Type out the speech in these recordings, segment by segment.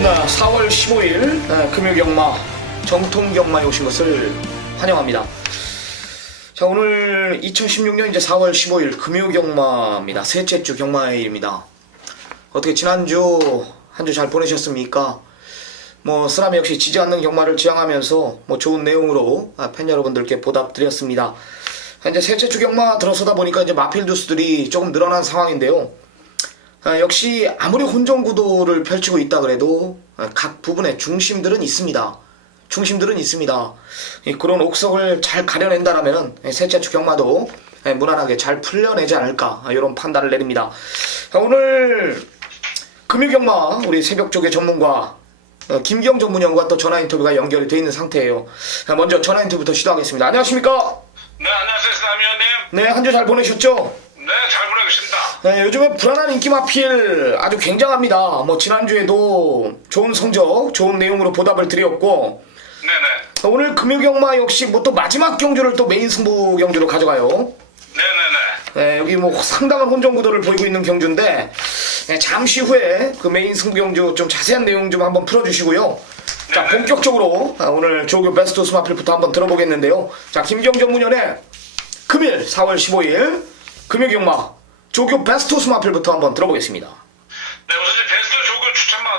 네, 4월 15일 금요경마 정통경마에 오신 것을 환영합니다. 자, 오늘 2016년 이제 4월 15일 금요경마입니다. 셋째 주 경마일입니다. 어떻게 지난주 한 주 잘 보내셨습니까? 뭐 쓰라미 역시 지지 않는 경마를 지향하면서 뭐 좋은 내용으로 팬 여러분들께 보답드렸습니다. 이제 셋째 주 경마 들어서다 보니까 이제 마필두수들이 조금 늘어난 상황인데요. 역시 아무리 혼전 구도를 펼치고 있다 그래도 각 부분에 중심들은 있습니다. 그런 옥석을 잘 가려낸다라면 셋째 주 경마도 무난하게 잘 풀려내지 않을까, 이런 판단을 내립니다. 오늘 금요경마 우리 새벽 쪽의 전문가 김기영 전문위원과 또 전화 인터뷰가 연결이 되어 있는 상태예요. 먼저 전화 인터뷰부터 시도하겠습니다. 안녕하십니까? 네, 안녕하세요, 쓰라미 위원님. 네, 한 주 잘 보내셨죠? 네, 잘 보내겠습니다. 네, 요즘에 불안한 인기 마필 아주 굉장합니다. 뭐 지난주에도 좋은 성적, 좋은 내용으로 보답을 드렸고, 네네. 오늘 금요경마 역시 뭐 또 마지막 경주를 또 메인 승부 경주로 가져가요. 네네네. 네, 여기 뭐 상당한 혼전 구도를 보이고 있는 경주인데, 네, 잠시 후에 그 메인 승부 경주 좀 자세한 내용 좀 한번 풀어주시고요. 자, 본격적으로 오늘 조교 베스트 호스 마필부터 한번 들어보겠는데요. 자, 김기영 전문위원의 금일 4월 15일 금요경마 조교 베스트 호스 마필부터 한번 들어보겠습니다. 네, 우선 이제 베스트 조교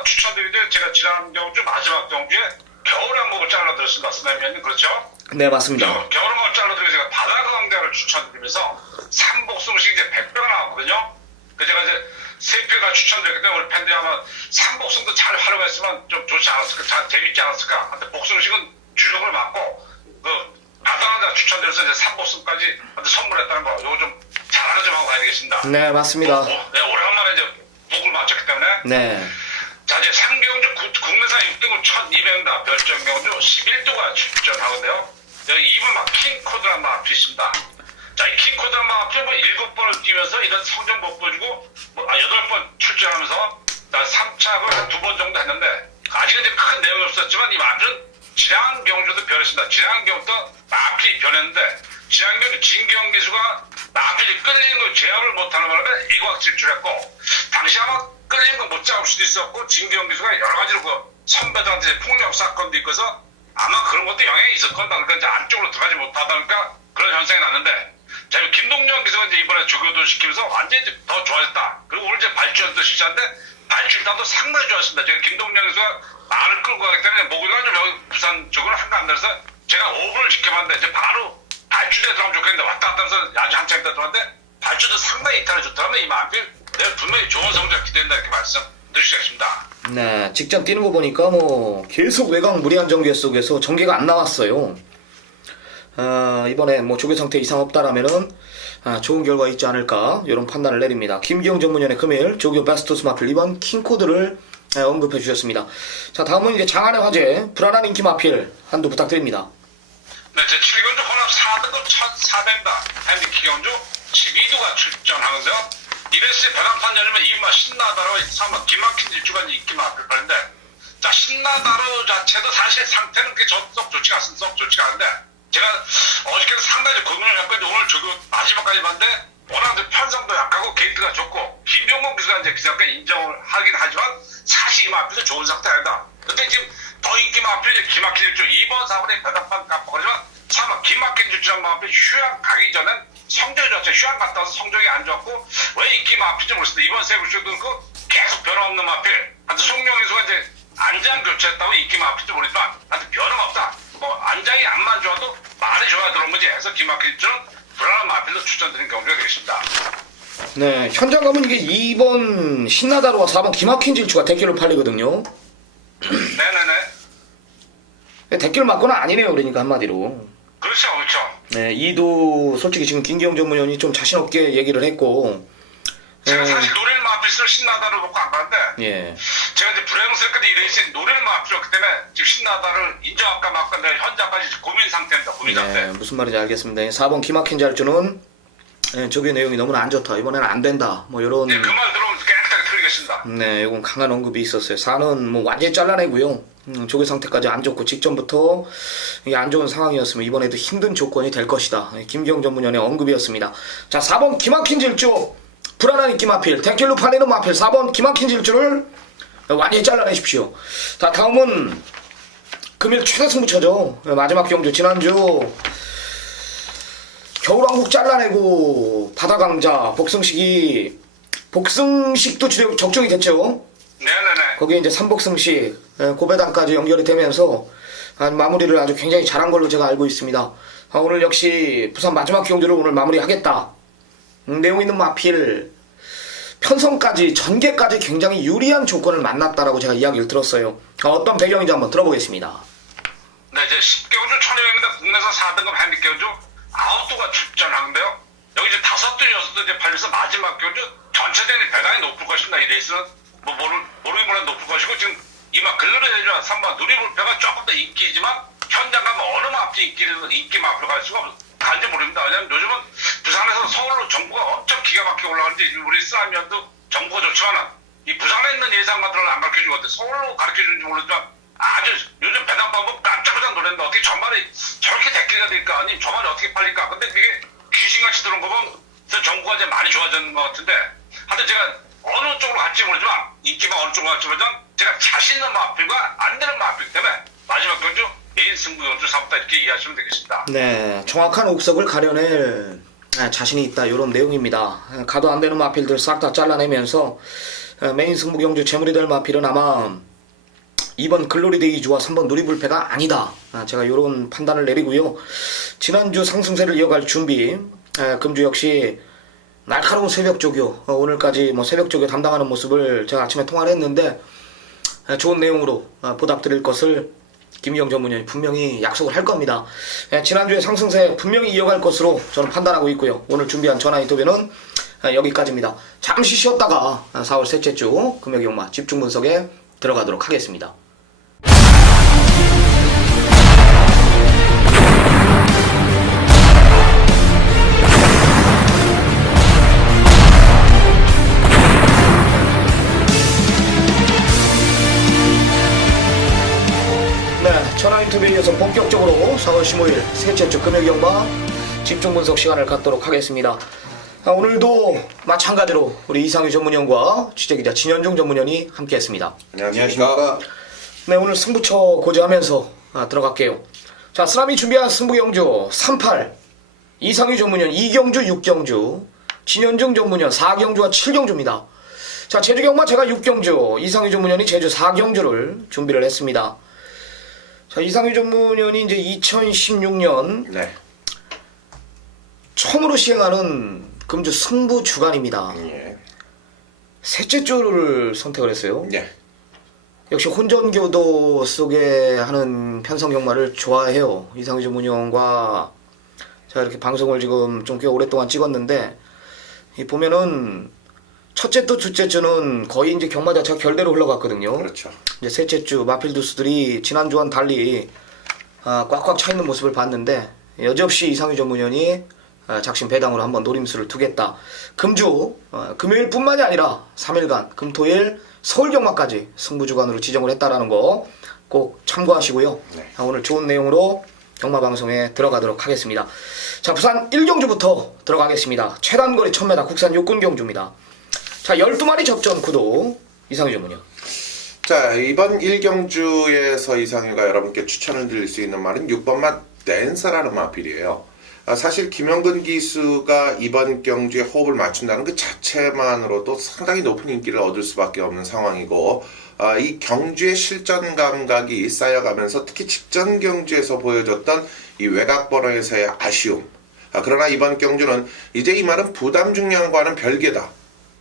추천드리는데 제가 지난 경주 마지막 경주에 겨울 항목을 잘라드렸습니다, 쓰라미 위원님. 그렇죠? 네, 맞습니다. 겨울 항목을 잘라드리고 제가 바다가 강대를 추천드리면서 삼복승식 이제 100배가 나왔거든요. 그래서 제가 이제 3표가 추천드렸기 때문에 우리 팬들이 아마 삼복승도 잘 활용했으면 좀 좋지 않았을까, 잘 재밌지 않았을까. 근데 복승식은 주력을 맡고 그 바다가 추천드려서 이제 삼복승까지 선물했다는 거, 이거 좀 자랑을 좀 하고 가야 되겠습니다. 네, 맞습니다. 네, 오랜만에 이제 복을 맞췄기 때문에. 네. 자, 이제 상경주 국내산 6등급 1200다 별정경주 11도가 출전하는데요. 여기 2번 막 킹코드란 마필이 있습니다. 자, 이 킹코드란 마필 뭐 7번을 뛰면서 이런 성적 못 보여주고, 8번 출전하면서 3착을 한 2번 정도 했는데, 아직은 이제 큰 내용이 없었지만 이 마필은 지랑경주도 변했습니다. 지랑경부터 마필이 변했는데, 지랑경주 진경 기수가 마필이 끌리는 걸 제어를 못하는 바람에 이곽 질출했고, 당시 아마 끌리는 거 못 잡을 수도 있었고, 진경 기수가 여러 가지로 그 선배들한테 폭력 사건도 있고서 아마 그런 것도 영향이 있었을 건다. 그러니까 이제 안쪽으로 들어가지 못하다 보니까 그런 현상이 났는데, 자, 김동영 기수가 이제 이번에 조교도 시키면서 완전히 더 좋아졌다. 그리고 오늘 이제 발주도 실시한데, 발주일단도 상당히 좋았습니다. 제가 김동영 기수가 말을 끌고 가기 때문에 목요일날 좀 여기 부산 쪽으로 한가안 돼서 제가 5분을 지켜봤는데, 이제 바로 발주대 들어가면 좋겠는데 왔다 갔다 하면서 아주 한참 있다 들어왔는데, 발주도 상당히 이탈이 좋다면 이 마필 내가 분명히 좋은 성적 기대된다, 이렇게 말씀 드리겠습니다. 네, 직접 뛰는 거 보니까 뭐 계속 외곽 무리한 전개 속에서 전개가 안 나왔어요. 이번에 뭐 조개 상태 이상 없다라면은 좋은 결과 있지 않을까, 이런 판단을 내립니다. 김기영 전문위원의 금일 조교 베스트 호스 마필 2번 킹코드를 언급해 주셨습니다. 자, 다음은 이제 장안의 화제 불안한 인기 마필 한두 부탁드립니다. 네, 제 7경주 혼합 4등급 1400다 핸디키 경주 12도가 출전하는데요. 이래스 배당판 열리면 이마 신나다로 3번 기막힌 질주가 인기 마필 팔인데, 자, 신나다로 자체도 사실 상태는 그렇게 썩 좋지가 않은데, 제가 어저께는 상당히 고민을 했고, 오늘 조교 마지막까지 봤는데, 워낙 편성도 약하고 게이트가 좋고, 김용건 기수가 이제 그 인정을 하긴 하지만, 사실 이 마필도 좋은 상태 아니다. 근데 지금 더 인기 마필이 기막힌 질주 2번 4번에 배당판 깜빡하지만, 3번 기막힌 질주란 마필이 휴양 가기 전엔 성적이 좋았죠. 휴양 갔다 와서 성적이 안 좋았고, 왜 인기 마필인지 모르겠습니다. 이번 세부쇼도 그렇고, 계속 변화없는 마필. 한테 송명희수가 이제 안장 교체했다고 인기 마필인지 모르지만, 한테 변화없다. 뭐, 안장이 안만 좋아도 말이 좋아야 들어온 거지. 해서 기막힌 질주는 불안한 마필로 추천드린 경우가 되겠습니다. 네, 현장 가면 이게 2번 신나다로와 4번 기막힌 질주가 대결로 팔리거든요. 네네네. 대결 맞거나 아니네요, 그러니까 한마디로. 그렇죠, 그렇죠. 네, 이도 솔직히 지금 김기영 전문위원이 좀 자신 없게 얘기를 했고, 제가 사실 노래를 마필을 신나다를 보고 안 봤는데, 예, 제가 이제 불행스럽게 이 레이스에 노래를 마필었기 때문에 지금 신나다를 인정할까 말까 내가 현장까지 고민 상태입니다. 고민 상태. 네, 무슨 말인지 알겠습니다. 4번 기막힌 질주는 저기 내용이 너무나 안 좋다, 이번에는 안 된다, 뭐 이런. 네, 그 말 들어오면 깨끗하게 틀리겠습니다. 네, 이건 강한 언급이 있었어요. 4는 뭐 완전히 잘라내고요. 조개 상태까지 안 좋고 직전부터 이게 안 좋은 상황이었으면 이번에도 힘든 조건이 될 것이다. 김기영 전문위원의 언급이었습니다. 자, 4번 기막힌 질주 불안한 인기 마필 대결로 팔리는 마필 4번 기막힌 질주를 완전히 잘라내십시오. 자, 다음은 금일 최대 승부처죠. 마지막 경주 지난주 겨울왕국 잘라내고 바다강자 복승식도 적중이 됐죠. 네네네. 거기에 이제 삼복승식 고배당까지 연결이 되면서 마무리를 아주 굉장히 잘한 걸로 제가 알고 있습니다. 오늘 역시 부산 마지막 경주를 오늘 마무리하겠다. 내용 있는 마필 편성까지 전개까지 굉장히 유리한 조건을 만났다라고 제가 이야기를 들었어요. 어떤 배경인지 한번 들어보겠습니다. 네, 이제 10경주 1200m 국내에서 4등급 핸디 경주 9두가 출전하는데요. 여기 이제 5두, 6두 이제 팔려서 마지막 경주 전체적인 배당이 높을 것입니다. 이 레이스는 뭐 모르긴 몰라 높을 것이고 지금 이마 글로리에서 3번 누리불패가 조금 더 인기지만 현장 가면 어느 마필 인기 마필로 갈 수가 간지 모릅니다. 왜냐면 요즘은 부산에서 서울로 정부가 엄청 기가 막히게 올라가는데 우리 싸면도 정부가 좋지만은 이 부산에 있는 예상가들을 안 가르쳐주고 어때 서울로 가르쳐주는지 모르지만 아주 요즘 배당 방법 깜짝깜짝 놀랐는데 어떻게 전말이 저렇게 대끼가 될까 아니 저말이 어떻게 팔릴까 근데 그게 귀신같이 들어온 거 보면 정부가 이제 많이 좋아졌는 것 같은데 하여튼 제가 어느 쪽으로 갈지 모르지만 인기가 어느 쪽으로 갈지 모르지만 제가 자신 있는 마필과 안 되는 마필 때문에 마지막 경주 메인 승부 경주 삼다 이렇게 이해하시면 되겠습니다. 네, 정확한 옥석을 가려낼 자신이 있다 이런 내용입니다. 가도 안 되는 마필들 싹 다 잘라내면서 메인 승부 경주 재물이 될 마필은 아마 2번 글로리데이즈와 3번 누리불패가 아니다. 제가 이런 판단을 내리고요. 지난주 상승세를 이어갈 준비 금주 역시 날카로운 새벽조교 오늘까지 뭐 새벽조교 담당하는 모습을 제가 아침에 통화를 했는데 좋은 내용으로 보답드릴 것을 김희영 전문위원이 분명히 약속을 할 겁니다. 지난주에 상승세 분명히 이어갈 것으로 저는 판단하고 있고요. 오늘 준비한 전화 인터뷰는 여기까지입니다. 잠시 쉬었다가 4월 셋째 주 금요경마 집중 분석에 들어가도록 하겠습니다. 전화 인터뷰에 이어서 본격적으로 4월 15일 셋째 주 금요경마 집중 분석 시간을 갖도록 하겠습니다. 오늘도 마찬가지로 우리 이상유 전문위원과 취재기자 진현중 전문위원이 함께했습니다. 안녕하십니까. 네, 오늘 승부처 고지하면서 들어갈게요. 자, 쓰라미 준비한 승부경주 38 이상유 전문위원 2경주 6경주 진현중 전문위원 4경주와 7경주입니다. 자, 제주경마 제가 6경주 이상유 전문위원이 제주 4경주를 준비를 했습니다. 자, 이상유 전문위원이 이제 2016년 네. 처음으로 시행하는 금주 승부 주간입니다. 예. 셋째 주를 선택을 했어요. 예. 역시 혼전교도 속에 하는 편성경마를 좋아해요. 이상유 전문위원과 제가 이렇게 방송을 지금 좀 꽤 오랫동안 찍었는데 이 보면은 첫째 주, 둘째 주는 거의 이제 경마 자체가 결대로 흘러갔거든요. 그렇죠. 이제 셋째 주 마필두스들이 지난주와는 달리 꽉꽉 차 있는 모습을 봤는데 여지없이 이상유 전문위원이 작심 배당으로 한번 노림수를 두겠다. 금주 금요일뿐만이 아니라 3일간 금토일 서울경마까지 승부주간으로 지정을 했다라는 거 꼭 참고하시고요. 네. 오늘 좋은 내용으로 경마방송에 들어가도록 하겠습니다. 자, 부산 1경주부터 들어가겠습니다. 최단거리 1000m 국산 육군경주입니다. 자, 12마리 접전 구도 이상유 전문위원. 자, 이번 1경주에서 이상유가 여러분께 추천을 드릴 수 있는 말은 6번만 댄서라는 마필이에요. 사실 김영근 기수가 이번 경주에 호흡을 맞춘다는 그 자체만으로도 상당히 높은 인기를 얻을 수밖에 없는 상황이고 이 경주의 실전 감각이 쌓여가면서 특히 직전 경주에서 보여줬던 이 외곽 번호에서의 아쉬움 그러나 이번 경주는 이제 이 말은 부담 중량과는 별개다.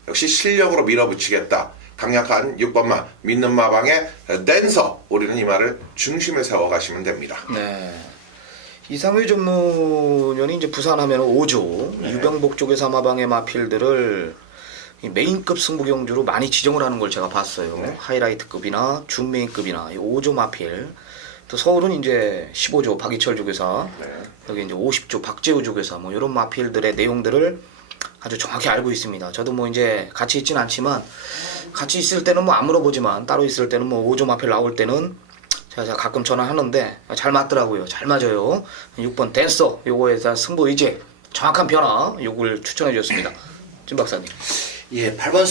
역시 실력으로 밀어붙이겠다. 강력한 6번마 믿는 마방의 댄서 우리는 이 말을 중심에 세워가시면 됩니다. 네. 이상유 전문위원이 이제 부산하면 5조 네. 유병복 쪽에서 마방의 마필들을 이 메인급 승부경주로 많이 지정을 하는 걸 제가 봤어요. 네. 하이라이트급이나 준메인급이나 5조 마필. 또 서울은 이제 15조 박이철 조교사, 네. 여기 이제 50조 박재우 조교사 뭐 이런 마필들의 내용들을 아주 정확히 알고 있습니다. 저도 뭐 이제 같이 있진 않지만 같이 있을 때는 뭐 안 물어보지만 따로 있을 때는 뭐 5조 마필 나올 때는 제가 가끔 전화하는데 잘 맞더라고요. 잘 맞아요. 6번 댄서 요거에 대한 승부 의제 정확한 변화 요걸 추천해 주셨습니다. 진 박사님. 예, 8번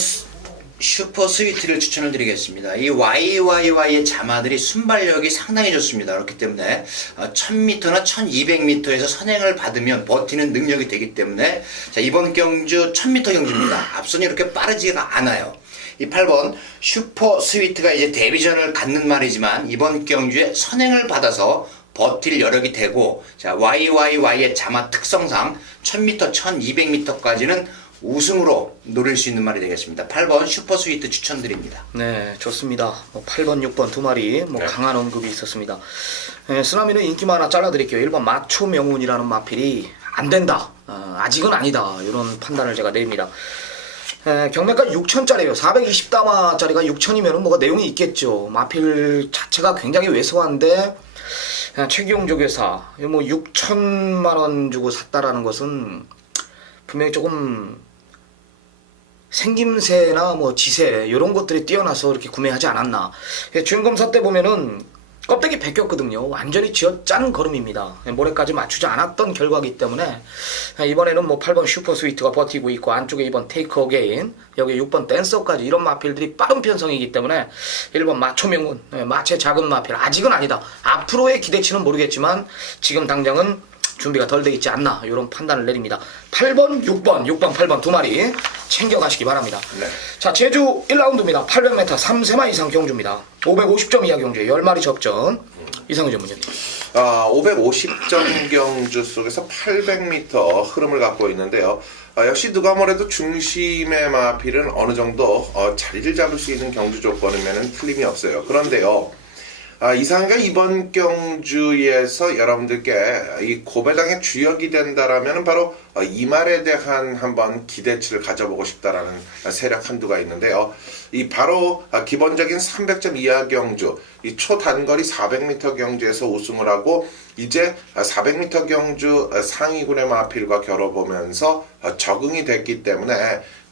슈퍼 스위트를 추천을 드리겠습니다. 이 YYY의 자마들이 순발력이 상당히 좋습니다. 그렇기 때문에 1000m나 1200m에서 선행을 받으면 버티는 능력이 되기 때문에 자, 이번 경주 1000m 경주입니다. 앞선이 이렇게 빠르지가 않아요. 이 8번 슈퍼 스위트가 이제 데뷔전을 갖는 말이지만 이번 경주에 선행을 받아서 버틸 여력이 되고 자, YYY의 자마 특성상 1000m, 1200m까지는 우승으로 노릴 수 있는 말이 되겠습니다. 8번 슈퍼 스위트 추천드립니다. 네, 좋습니다. 8번, 6번 두 마리 강한 언급이 있었습니다. 쓰나미는 인기만 하나 잘라드릴게요. 1번 마초 명운이라는 마필이 안 된다. 아직은 아니다. 이런 판단을 제가 내립니다. 경매가 6천짜리예요. 420다마짜리가 6천이면 뭐가 내용이 있겠죠. 마필 자체가 굉장히 왜소한데 최기용 조교사 6천만 원 주고 샀다라는 것은 분명히 조금 생김새나 지세 이런 것들이 뛰어나서 이렇게 구매하지 않았나. 주행검사 때 보면은 껍데기 벗겼거든요. 완전히 쥐어짠 걸음입니다. 모래까지 맞추지 않았던 결과이기 때문에 이번에는 8번 슈퍼 스위트가 버티고 있고 안쪽에 2번 테이크 어게인 여기 6번 댄서까지 이런 마필들이 빠른 편성이기 때문에 1번 마초명운 마체 작은 마필 아직은 아니다. 앞으로의 기대치는 모르겠지만 지금 당장은 준비가 덜 돼 있지 않나 이런 판단을 내립니다. 8번, 6번, 8번 두 마리 챙겨가시기 바랍니다. 네. 자, 제주 1라운드입니다. 800m 3세마 이상 경주입니다. 550점 이하 경주에 10마리 접전. 이상의 전문위원님. 550점 경주 속에서 800m 흐름을 갖고 있는데요. 역시 누가 뭐래도 중심의 마필은 어느 정도 자리를 잡을 수 있는 경주 조건이면 틀림이 없어요. 그런데요. 이상희가 이번 경주에서 여러분들께 이 고배당의 주역이 된다라면 바로 이 말에 대한 한번 기대치를 가져보고 싶다라는 세력 한두가 있는데요. 이 바로 기본적인 300점 이하 경주, 이 초단거리 400m 경주에서 우승을 하고 이제 400m 경주 상위군의 마필과 겨뤄보면서 적응이 됐기 때문에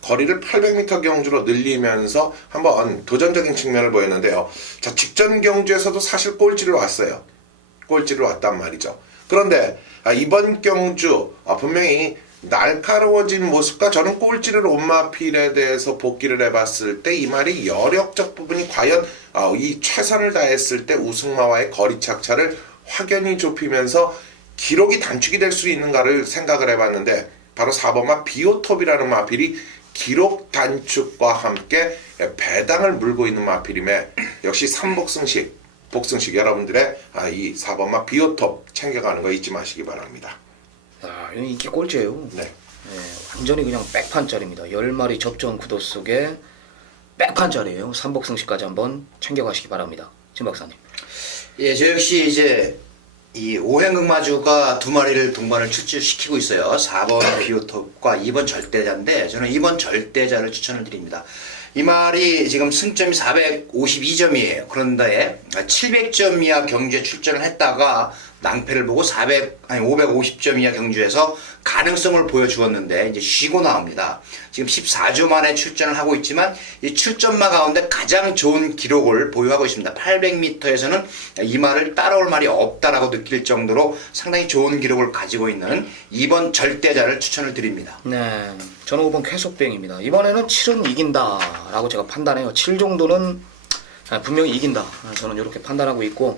거리를 800m 경주로 늘리면서 한번 도전적인 측면을 보였는데요. 자, 직전 경주에서도 사실 꼴찌를 왔어요. 꼴찌를 왔단 말이죠. 그런데 이번 경주 분명히 날카로워진 모습과 저는 꼴찌를 온 마필에 대해서 복귀를 해봤을 때 이 말이 여력적 부분이 과연 이 최선을 다했을 때 우승마와의 거리 착차를 확연히 좁히면서 기록이 단축이 될 수 있는가를 생각을 해봤는데 바로 4번마 비오톱이라는 마필이 기록 단축과 함께 배당을 물고 있는 마필임에 역시 3복승식 여러분들의 이 4번마 비오톱 챙겨가는 거 잊지 마시기 바랍니다. 이거 인기 꼴찌예요. 네. 완전히 그냥 백판짜리입니다. 10마리 접전 구도 속에 백판짜리예요. 3복승식까지 한번 챙겨가시기 바랍니다. 진 박사님. 예, 저 역시 이제 이 오행극마주가 두 마리를 동반을 출주시키고 있어요. 4번 비오톱과 2번 절대자인데 저는 2번 절대자를 추천을 드립니다. 이 말이 지금 승점이 452점이에요. 그런데 700점 이하 경주에 출전을 했다가 낭패를 보고 550점 이하 경주에서 가능성을 보여주었는데 이제 쉬고 나옵니다. 지금 14주 만에 출전을 하고 있지만 이 출전마 가운데 가장 좋은 기록을 보유하고 있습니다. 800m에서는 이 말을 따라올 말이 없다라고 느낄 정도로 상당히 좋은 기록을 가지고 있는 2번 절대자를 추천을 드립니다. 네, 저는 5번 쾌속병입니다. 이번에는 7은 이긴다라고 제가 판단해요. 7 정도는 분명히 이긴다. 저는 이렇게 판단하고 있고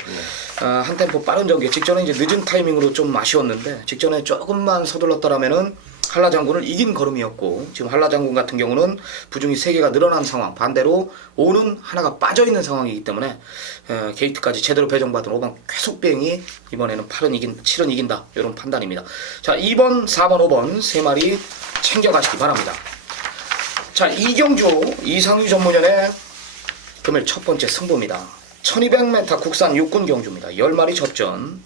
한 템포 빠른 전개 직전에 이제 늦은 타이밍으로 좀 아쉬웠는데 직전에 조금만 서둘렀더라면은 한라장군을 이긴 걸음이었고 지금 한라장군 같은 경우는 부중이 3개가 늘어난 상황 반대로 5는 하나가 빠져있는 상황이기 때문에 게이트까지 제대로 배정받은 5번 쾌속병이 이번에는 7은 이긴다 이런 판단입니다. 자 2번 4번 5번 3마리 챙겨가시기 바랍니다. 자 이경주 이상유 전문연의 금일 첫 번째 승부입니다. 1200m 국산 육군 경주입니다. 10마리 접전.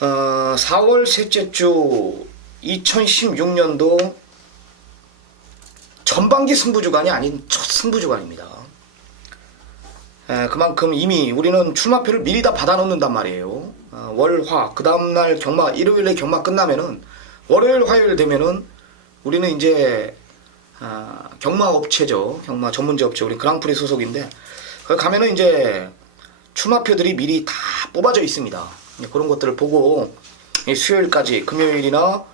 4월 셋째 주 2016년도 전반기 승부주간이 아닌 첫 승부주간입니다. 그만큼 이미 우리는 출마표를 미리 다 받아놓는단 말이에요. 월화 그 다음날 경마 일요일에 경마 끝나면은 월요일 화요일 되면은 우리는 이제 경마 업체죠. 경마 전문지 업체. 우리 그랑프리 소속인데 거기 가면은 이제 출마표들이 미리 다 뽑아져 있습니다. 그런 것들을 보고 수요일까지 금요일이나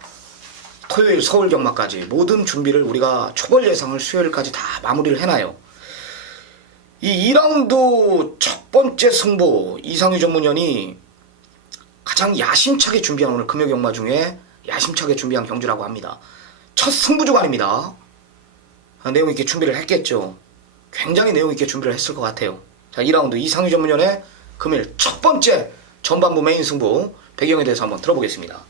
토요일 서울 경마까지 모든 준비를 우리가 초벌 예상을 수요일까지 다 마무리를 해놔요. 이 2라운드 첫 번째 승부 이상유 전문위원이 가장 야심차게 준비한 오늘 금요경마 중에 야심차게 준비한 경주라고 합니다. 첫 승부 주간입니다. 내용 있게 준비를 했겠죠. 굉장히 내용 있게 준비를 했을 것 같아요. 자, 2라운드 이상유 전문위원의 금일 첫 번째 전반부 메인 승부 배경에 대해서 한번 들어보겠습니다.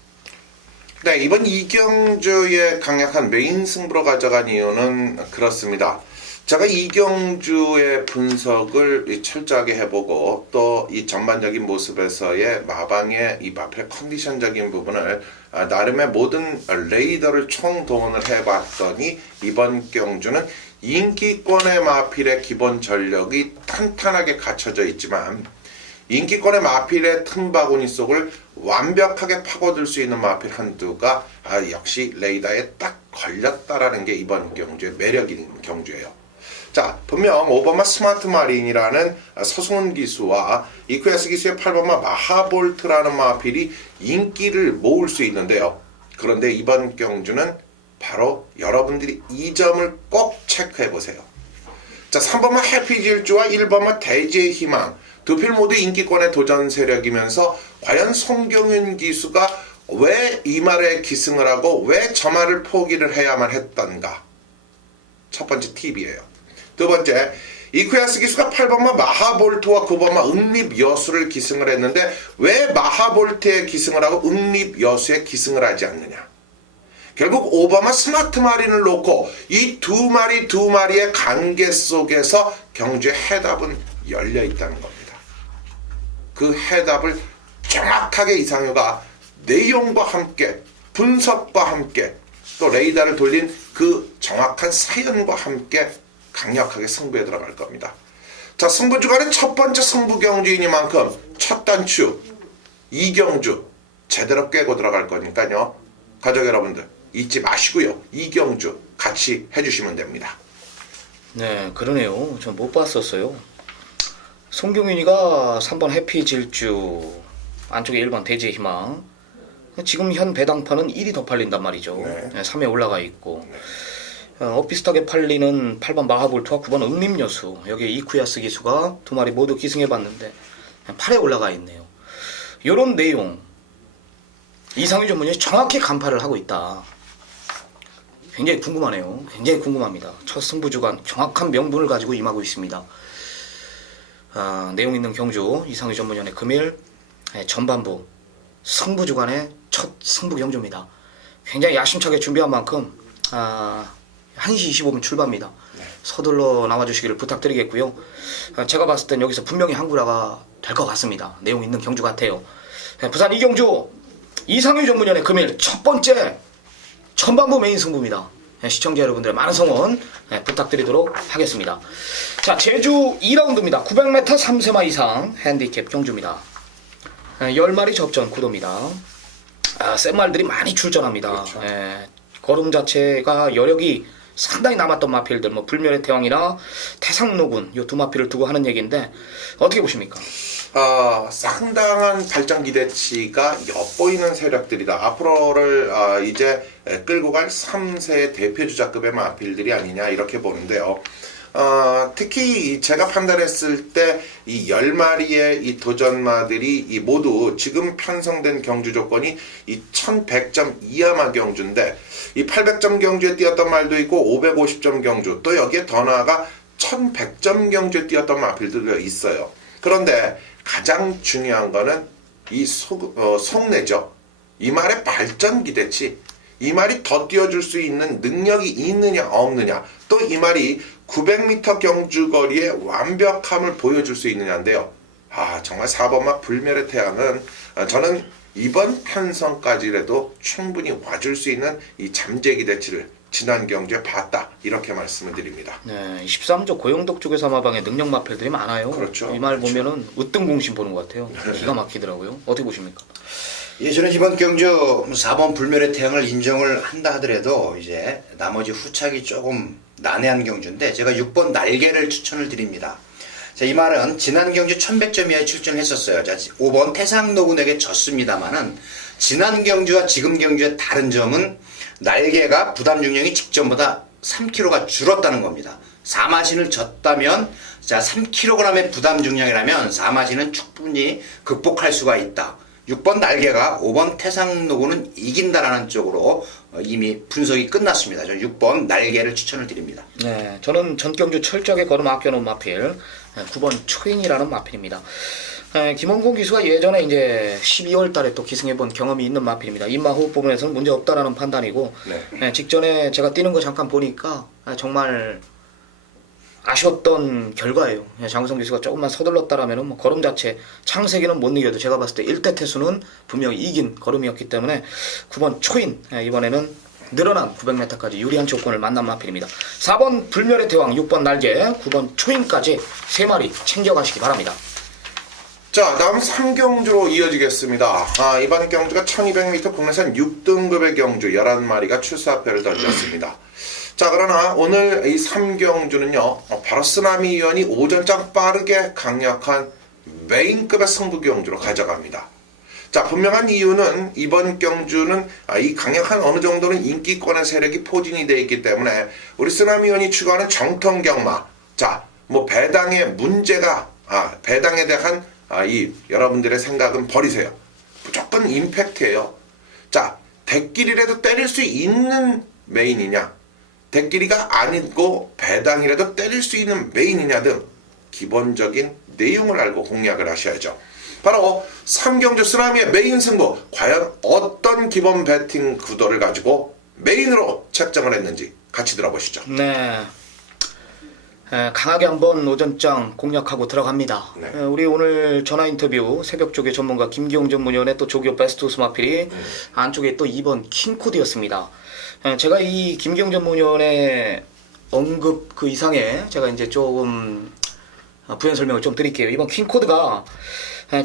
네, 이번 이경주의 강력한 메인 승부로 가져간 이유는 그렇습니다. 제가 이경주의 분석을 철저하게 해보고 또 이 전반적인 모습에서의 마방의 이 마필의 컨디션적인 부분을 나름의 모든 레이더를 총동원을 해봤더니 이번 경주는 인기권의 마필의 기본 전력이 탄탄하게 갖춰져 있지만 인기권의 마필의 틈바구니 속을 완벽하게 파고들 수 있는 마필 한두가 역시 레이더에 딱 걸렸다라는 게 이번 경주의 매력인 경주예요. 자, 분명 5번마 스마트 마린이라는 서승훈 기수와 이쿠야스 기수의 8번마 마하볼트라는 마필이 인기를 모을 수 있는데요. 그런데 이번 경주는 바로 여러분들이 이 점을 꼭 체크해 보세요. 자, 3번마 해피질주와 1번마 대지의 희망 두 필 모두 인기권의 도전 세력이면서 과연 송경윤 기수가 왜 이 말에 기승을 하고 왜 저 말을 포기를 해야만 했던가? 첫 번째 팁이에요. 두 번째, 이쿠야스 기수가 8번마 마하볼트와 9번마 응립여수를 기승을 했는데 왜 마하볼트에 기승을 하고 응립여수에 기승을 하지 않느냐? 결국 5번마 스마트 마린을 놓고 이 두 마리의 관계 속에서 경주의 해답은 열려 있다는 겁니다. 그 해답을 정확하게 이상효가 내용과 함께 분석과 함께 또 레이더를 돌린 그 정확한 사연과 함께 강력하게 승부에 들어갈 겁니다. 자, 승부 주간의 첫 번째 승부 경주이니만큼 첫 단추 이경주 제대로 깨고 들어갈 거니까요. 가족 여러분들 잊지 마시고요. 이경주 같이 해주시면 됩니다. 네, 그러네요. 전 못 봤었어요. 송경윤이가 3번 해피질주 안쪽에 1번 대지의 희망 지금 현 배당판은 1이 더 팔린단 말이죠. 네. 3에 올라가 있고 비슷하게 팔리는 8번 마하볼트와 9번 응립여수 여기에 이쿠야스 기수가 두 마리 모두 기승해봤는데 8에 올라가 있네요. 이런 내용 이상유 전문위원이 정확히 간파를 하고 있다. 굉장히 궁금하네요. 굉장히 궁금합니다. 첫 승부 주간 정확한 명분을 가지고 임하고 있습니다. 내용 있는 경주 이상유 전문위원의 금일 전반부 승부 주간의 첫 승부 경주입니다. 굉장히 야심차게 준비한 만큼 1시 25분 출발입니다. 서둘러 나와주시기를 부탁드리겠고요. 제가 봤을 땐 여기서 분명히 한구라가 될 것 같습니다. 내용 있는 경주 같아요. 부산 이경주 이상유 전문위원의 금일 첫 번째 전반부 메인 승부입니다. 시청자 여러분들의 많은 성원 부탁드리도록 하겠습니다. 자, 제주 2라운드입니다. 900m 3세마 이상 핸디캡 경주입니다. 10마리 접전 구도입니다. 센 말들이 많이 출전합니다. 그렇죠. 걸음 자체가 여력이 상당히 남았던 마필들, 뭐 불멸의 태왕이나 태상노군 이 두 마필을 두고 하는 얘기인데 어떻게 보십니까? 상당한 발전 기대치가 엿보이는 세력들이다. 앞으로를 이제 끌고 갈 3세 대표주자급의 마필들이 아니냐 이렇게 보는데요. 특히 제가 판단했을 때 이 10마리의 이 도전마들이 이 모두 지금 편성된 경주 조건이 이 1100점 이하마 경주인데 이 800점 경주에 뛰었던 말도 있고 550점 경주 또 여기에 더 나아가 1100점 경주에 뛰었던 마필들도 있어요. 그런데 가장 중요한 거는 이 속내죠. 이 말의 발전 기대치, 이 말이 더 뛰어줄 수 있는 능력이 있느냐 없느냐, 또 이 말이 900m 경주거리의 완벽함을 보여줄 수 있느냐인데요. 정말 4번마 불멸의 태양은 저는 이번 편성까지라도 충분히 와줄 수 있는 이 잠재 기대치를 지난 경주에 봤다 이렇게 말씀을 드립니다. 네, 13조 고영덕 쪽에서 마방에 능력 마필들이 많아요. 그렇죠. 이 말 보면은 으뜸공신 보는 것 같아요. 기가 막히더라고요. 어떻게 보십니까? 저는 이번 경주 4번 불멸의 태양을 인정을 한다 하더라도 이제 나머지 후착이 조금 난해한 경주인데 제가 6번 날개를 추천을 드립니다. 자, 이 말은 지난 경주 1100점 이하에 출전했었어요. 자, 5번 태상노군에게 졌습니다만은 지난 경주와 지금 경주의 다른 점은 날개가 부담 중량이 직전보다 3kg가 줄었다는 겁니다. 4마신을 졌다면 자 3kg의 부담 중량이라면 4마신은 충분히 극복할 수가 있다. 6번 날개가 5번 태상노고는 이긴다라는 쪽으로 이미 분석이 끝났습니다. 저는 6번 날개를 추천을 드립니다. 네, 저는 전경주 철저하게 걸음 아껴놓은 마필 9번 초인이라는 마필입니다. 김원공 기수가 예전에 이제 12월 달에 또 기승해본 경험이 있는 마필입니다. 인마호흡 부분에서는 문제 없다라는 판단이고 직전에 제가 뛰는 거 잠깐 보니까 정말 아쉬웠던 결과예요. 장우성 기수가 조금만 서둘렀다라면 뭐 걸음 자체 창세기는 못 이겨도 제가 봤을 때 1대 태수는 분명히 이긴 걸음이었기 때문에 9번 초인 이번에는 늘어난 900m까지 유리한 조건을 만난 마필입니다. 4번 불멸의 대왕, 6번 날개, 9번 초인까지 3마리 챙겨가시기 바랍니다. 자, 다음 3경주로 이어지겠습니다. 이번 경주가 1200m 국내산 6등급의 경주 11마리가 출사표를 던졌습니다. 자, 그러나 오늘 이 3경주는요, 바로 쓰나미 위원이 오전장 빠르게 강력한 메인급의 승부 경주로 가져갑니다. 자, 분명한 이유는 이번 경주는 이 강력한 어느 정도는 인기권의 세력이 포진이 되어 있기 때문에 우리 쓰나미 위원이 추구하는 정통 경마, 자, 뭐 배당의 문제가, 배당에 대한 이 여러분들의 생각은 버리세요. 무조건 임팩트예요. 자, 대끼리라도 때릴 수 있는 메인이냐, 대끼리가 아니고 배당이라도 때릴 수 있는 메인이냐 등 기본적인 내용을 알고 공략을 하셔야죠. 바로 3경주 쓰나미의 메인 승부, 과연 어떤 기본 배팅 구도를 가지고 메인으로 책정을 했는지 같이 들어보시죠. 네, 강하게 한번 오전장 공략하고 들어갑니다. 네. 우리 오늘 전화 인터뷰 새벽 조교 전문가 김기용 전문위원의 또 조교 베스트 우스 마필이 안쪽에 또 2번 킹코드였습니다. 제가 이 김기용 전문위원의 언급 그 이상의 제가 이제 조금 부연 설명을 좀 드릴게요. 이번 킹코드가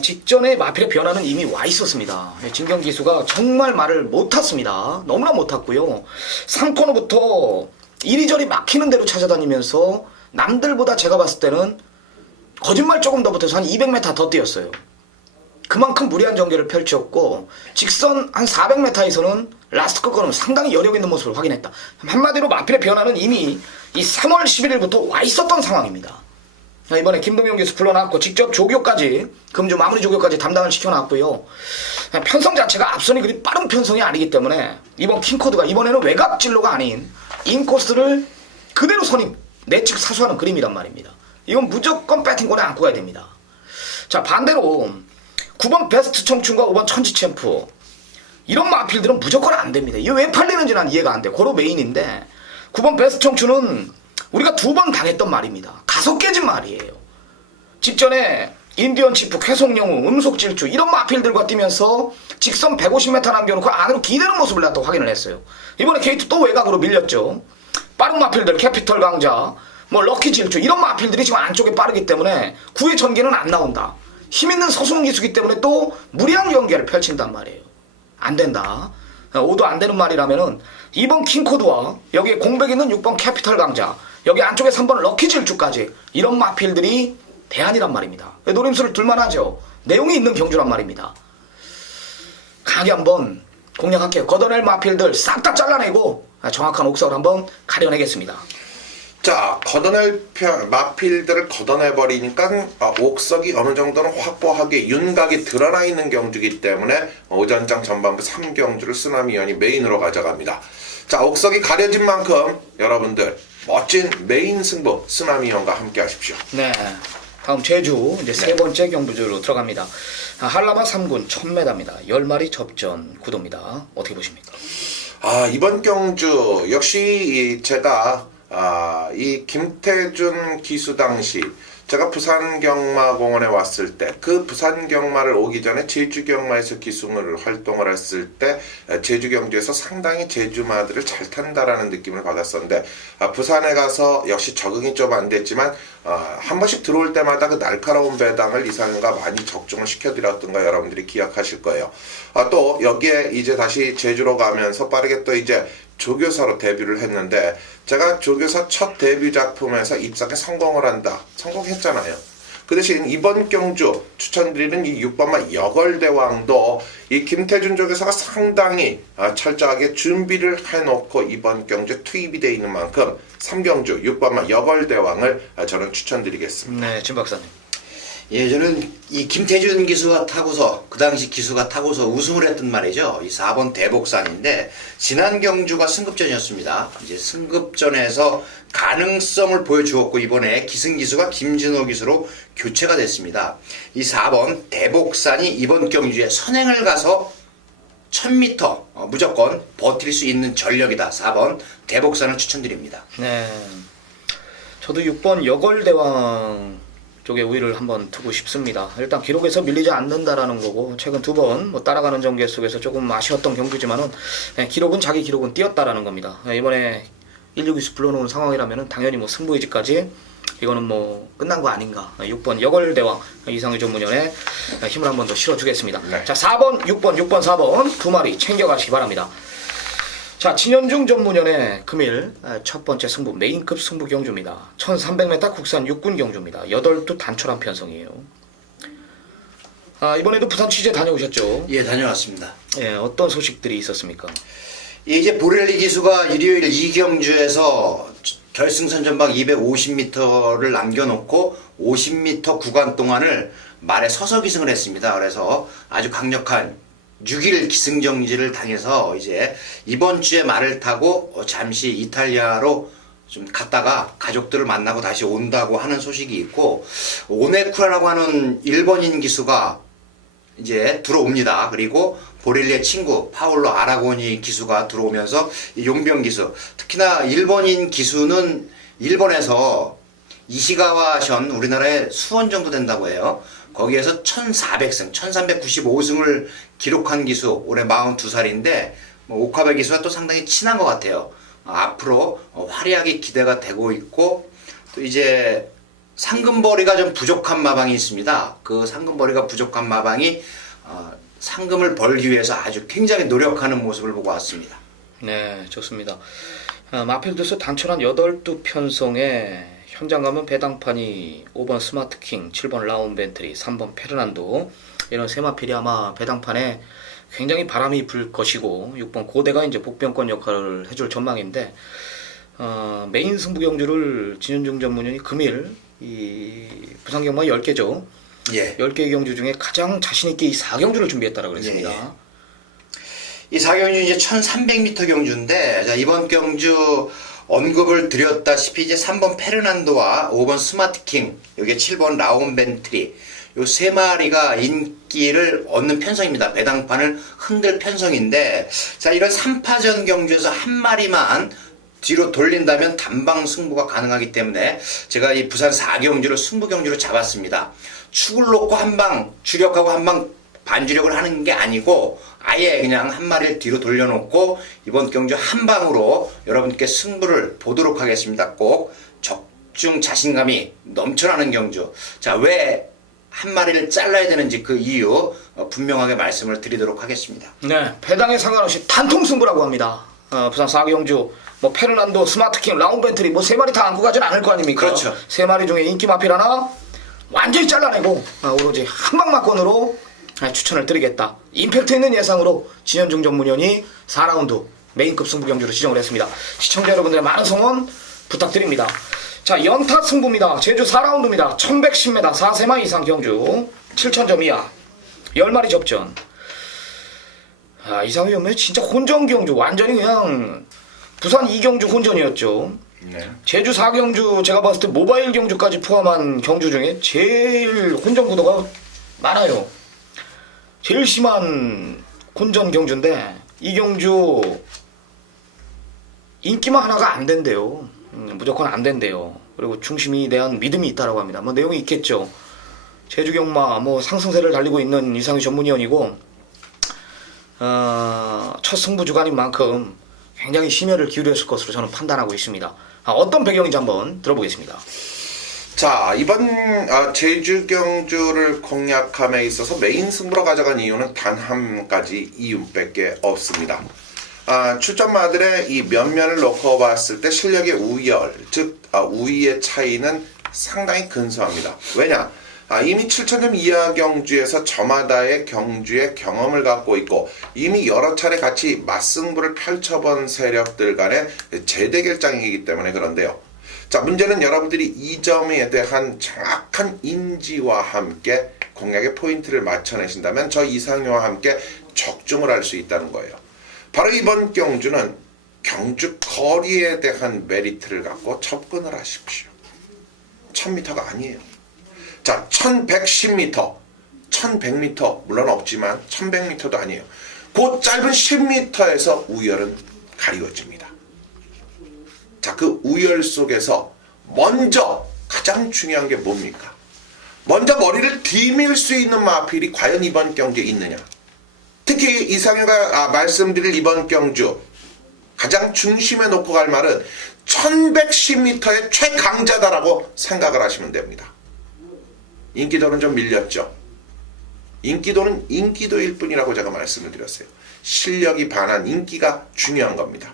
직전에 마필의 변화는 이미 와 있었습니다. 진경 기수가 정말 말을 못 탔습니다. 너무나 못 탔고요. 3코너부터 이리저리 막히는 대로 찾아다니면서 남들보다 제가 봤을 때는 거짓말 조금 더 붙어서 한 200m 더 뛰었어요. 그만큼 무리한 전개를 펼쳤고 직선 한 400m에서는 라스트 끝거는 상당히 여력 있는 모습을 확인했다. 한마디로 마필의 변화는 이미 이 3월 11일부터 와 있었던 상황입니다. 이번에 김동영 교수 불러놨고 직접 조교까지 금주 마무리 조교까지 담당을 시켜놨고요. 편성 자체가 앞선이 그리 빠른 편성이 아니기 때문에 이번 킹코드가 이번에는 외곽 진로가 아닌 인코스를 그대로 선임 내측 사수하는 그림이란 말입니다. 이건 무조건 배팅권에 안고 가야 됩니다. 자, 반대로 9번 베스트 청춘과 5번 천지 챔프 이런 마필들은 무조건 안 됩니다. 이게 왜 팔리는지 난 이해가 안 돼. 고로 메인인데 9번 베스트 청춘은 우리가 2번 당했던 말입니다. 가속 깨진 말이에요. 직전에 인디언 치프, 쾌속영웅, 음속질주 이런 마필들과 뛰면서 직선 150m 남겨놓고 안으로 기대는 모습을 또 확인을 했어요. 이번에 게이트 또 외곽으로 밀렸죠. 빠른 마필들, 캐피털 강자, 뭐 럭키 질주 이런 마필들이 지금 안쪽에 빠르기 때문에 9의 전개는 안 나온다. 힘있는 서수능 기수기 때문에 또 무리한 경기를 펼친단 말이에요. 안 된다. 5도 안 되는 말이라면은 2번 킹코드와 여기에 공백 있는 6번 캐피털 강자, 여기 안쪽에 3번 럭키 질주까지 이런 마필들이 대안이란 말입니다. 노림수를 둘만하죠. 내용이 있는 경주란 말입니다. 강하게 한번 공략할게요. 걷어낼 마필들 싹 다 잘라내고 정확한 옥석을 한번 가려내겠습니다. 자, 마필들을 걷어내버리니까 옥석이 어느 정도는 확보하게 윤곽이 드러나 있는 경주이기 때문에 오전장 전반부 3경주를 쓰나미연이 메인으로 가져갑니다. 자, 옥석이 가려진 만큼 여러분들 멋진 메인 승부 쓰나미연과 함께 하십시오. 네, 다음 제주 이제 세 번째 경주로 들어갑니다. 한라마 3군 1000m입니다. 10마리 접전 구도입니다. 어떻게 보십니까? 이번 경주 역시 제가 이 김태준 기수 당시 제가 부산경마공원에 왔을 때 그 부산경마를 오기 전에 제주경마에서 기수를 활동을 했을 때 제주경주에서 상당히 제주마들을 잘 탄다라는 느낌을 받았었는데 부산에 가서 역시 적응이 좀 안 됐지만 한 번씩 들어올 때마다 그 날카로운 배당을 이상과 많이 적중을 시켜드렸던 거 여러분들이 기억하실 거예요. 또 여기에 이제 다시 제주로 가면서 빠르게 또 이제 조교사로 데뷔를 했는데 제가 조교사 첫 데뷔 작품에서 입상에 성공을 한다. 성공했잖아요. 그 대신 이번 경주 추천드리는 이 6번마 여걸대왕도 이 김태준 쪽에서가 상당히 철저하게 준비를 해놓고 이번 경주에 투입이 되어 있는 만큼 3경주 6번마 여걸대왕을 저는 추천드리겠습니다. 네, 진 박사님. 예, 저는 이 김태준 기수가 타고서 그 당시 기수가 타고서 우승을 했던 말이죠. 이 4번 대복산인데 지난 경주가 승급전이었습니다. 이제 승급전에서 가능성을 보여주었고 이번에 기승기수가 김진호 기수로 교체가 됐습니다. 이 4번 대복산이 이번 경주에 선행을 가서 1000m 무조건 버틸 수 있는 전력이다. 4번 대복산을 추천드립니다. 네. 저도 6번 여걸대왕 쪽에 우위를 한번 두고 싶습니다. 일단 기록에서 밀리지 않는다라는 거고 최근 2번 뭐 따라가는 전개 속에서 조금 아쉬웠던 경기지만은 기록은 자기 기록은 뛰었다라는 겁니다. 이번에 162수 불러놓은 상황이라면은 당연히 뭐 승부의지까지 이거는 뭐 끝난 거 아닌가. 6번 여걸대왕 이상의 전문연에 힘을 한 번 더 실어주겠습니다. 네. 자 4번 6번 4번 두 마리 챙겨가시기 바랍니다. 자, 진현중 전문연의 금일 첫 번째 승부 메인급 승부 경주입니다. 1300m 국산 육군 경주입니다. 8두 단촐한 편성이에요. 이번에도 부산 취재 다녀오셨죠? 예, 다녀왔습니다. 예, 어떤 소식들이 있었습니까? 이제 보렐리 기수가 일요일 2경주에서 결승선 전방 250m를 남겨놓고 50m 구간 동안을 말에 서서 기승을 했습니다. 그래서 아주 강력한 6일 기승정지를 당해서 이제 이번 주에 말을 타고 잠시 이탈리아로 좀 갔다가 가족들을 만나고 다시 온다고 하는 소식이 있고 오네쿠라라고 하는 일본인 기수가 이제 들어옵니다. 그리고 보렐리의 친구 파울로 아라고니 기수가 들어오면서 이 용병 기수 특히나 일본인 기수는 일본에서 이시가와션 우리나라의 수원 정도 된다고 해요. 거기에서 1400승, 1395승을 기록한 기수, 올해 42살인데 오카베 기수와 또 상당히 친한 것 같아요. 앞으로 활약이 기대가 되고 있고 또 이제 상금벌이가 좀 부족한 마방이 있습니다. 그 상금벌이가 부족한 마방이 상금을 벌기 위해서 아주 굉장히 노력하는 모습을 보고 왔습니다. 네, 좋습니다. 마필드스 단촐한 8두 편성에 현장 가면 배당판이 5번 스마트킹, 7번 라운벤트리, 3번 페르난도 이런 세 마필이 아마 배당판에 굉장히 바람이 불 것이고 6번 고대가 이제 복병권 역할을 해줄 전망인데 메인 승부 경주를 진현중 전문위원이 금일 이 부산 경마 10개죠. 예. 10개 경주 중에 가장 자신 있게 이 4경주를 준비했다라고 그랬습니다. 예. 이 4경주 이제 1300m 경주인데 자, 이번 경주 언급을 드렸다시피 이제 3번 페르난도와 5번 스마트킹, 여기 7번 라온벤트리 요 세 마리가 인기를 얻는 편성입니다. 배당판을 흔들 편성인데 자 이런 3파전 경주에서 한 마리만 뒤로 돌린다면 단방 승부가 가능하기 때문에 제가 이 부산 4경주를 승부 경주로 잡았습니다. 축을 놓고 한 방 주력하고 한 방 반주력을 하는 게 아니고 아예 그냥 한 마리를 뒤로 돌려놓고 이번 경주 한 방으로 여러분께 승부를 보도록 하겠습니다. 꼭 적중 자신감이 넘쳐나는 경주. 자, 왜 한 마리를 잘라야 되는지 그 이유 분명하게 말씀을 드리도록 하겠습니다. 네, 배당에 상관없이 단통 승부라고 합니다. 부산 4경주 뭐 페르난도, 스마트킹, 라운벤트리 뭐 세 마리 다 안고 가진 않을 거 아닙니까? 그렇죠. 세 마리 중에 인기 마필 하나 완전히 잘라내고 오로지 한방막권으로 추천을 드리겠다. 임팩트 있는 예상으로 진현중 전문위원이 4라운드 메인급 승부 경주로 지정을 했습니다. 시청자 여러분들의 많은 성원 부탁드립니다. 자, 연타 승부입니다. 제주 4라운드입니다. 1110m 4세마 이상 경주 7000점 이하 10마리 접전. 이상의 연매 진짜 혼전 경주 완전히 그냥 부산 2경주 혼전이었죠. 네. 제주 4경주 제가 봤을 때 모바일 경주까지 포함한 경주 중에 제일 혼전 구도가 많아요. 제일 심한 혼전 경주인데 이 경주 인기만 하나가 안 된대요. 무조건 안 된대요. 그리고 중심이 대한 믿음이 있다라고 합니다. 뭐 내용이 있겠죠. 제주 경마 뭐 상승세를 달리고 있는 이상희 전문위원이고 첫 승부 주간인 만큼 굉장히 심혈을 기울였을 것으로 저는 판단하고 있습니다. 어떤 배경인지 한번 들어보겠습니다. 자, 이번 제주 경주를 공략함에 있어서 메인 승부로 가져간 이유는 단 한 가지 이유밖에 없습니다. 출전마들의 이 면면을 놓고 봤을 때 실력의 우열, 즉 우위의 차이는 상당히 근소합니다. 왜냐? 이미 7,000점 이하 경주에서 저마다의 경주의 경험을 갖고 있고 이미 여러 차례 같이 맞승부를 펼쳐본 세력들 간의 재대결장이기 때문에 그런데요. 자, 문제는 여러분들이 이 점에 대한 정확한 인지와 함께 공략의 포인트를 맞춰내신다면 저 이상효와 함께 적중을 할 수 있다는 거예요. 바로 이번 경주는 경주 거리에 대한 메리트를 갖고 접근을 하십시오. 1000m가 아니에요. 자, 1110m, 1100m 물론 없지만 1100m도 아니에요. 그 짧은 10m에서 우열은 가리워집니다. 자, 그 우열 속에서 먼저 가장 중요한 게 뭡니까? 먼저 머리를 디밀 수 있는 마필이 과연 이번 경주에 있느냐? 특히 이상효가 말씀드릴 이번 경주 가장 중심에 놓고 갈 말은 1110m의 최강자다라고 생각을 하시면 됩니다. 인기도는 좀 밀렸죠. 인기도는 인기도일 뿐이라고 제가 말씀을 드렸어요. 실력이 반한 인기가 중요한 겁니다.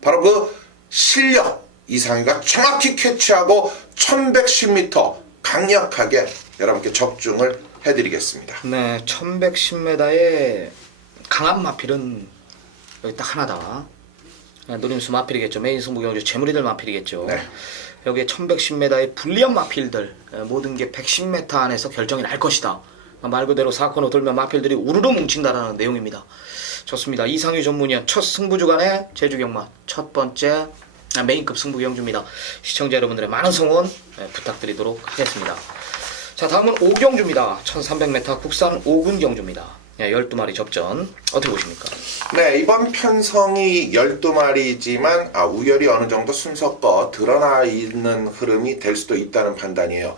바로 그 실력 이상효가 정확히 캐치하고 1110m 강력하게 여러분께 적중을 해드리겠습니다. 네, 1110m의 강한 마필은 여기 딱 하나다. 노림수 마필이겠죠. 메인 승부 경주 재무리들 마필이겠죠. 네. 여기에 1110m의 불리한 마필들 모든 게 110m 안에서 결정이 날 것이다. 말 그대로 4코너 돌면 마필들이 우르르 뭉친다라는 내용입니다. 좋습니다. 이상효 전문위원 첫 승부주간의 제주경마 첫 번째 메인급 승부 경주입니다. 시청자 여러분들의 많은 성원 부탁드리도록 하겠습니다. 자, 다음은 5경주입니다. 1300m 국산 5군 경주입니다. 12마리 접전 어떻게 보십니까? 네, 이번 편성이 12마리지만 우열이 어느 정도 순서껏 드러나 있는 흐름이 될 수도 있다는 판단이에요.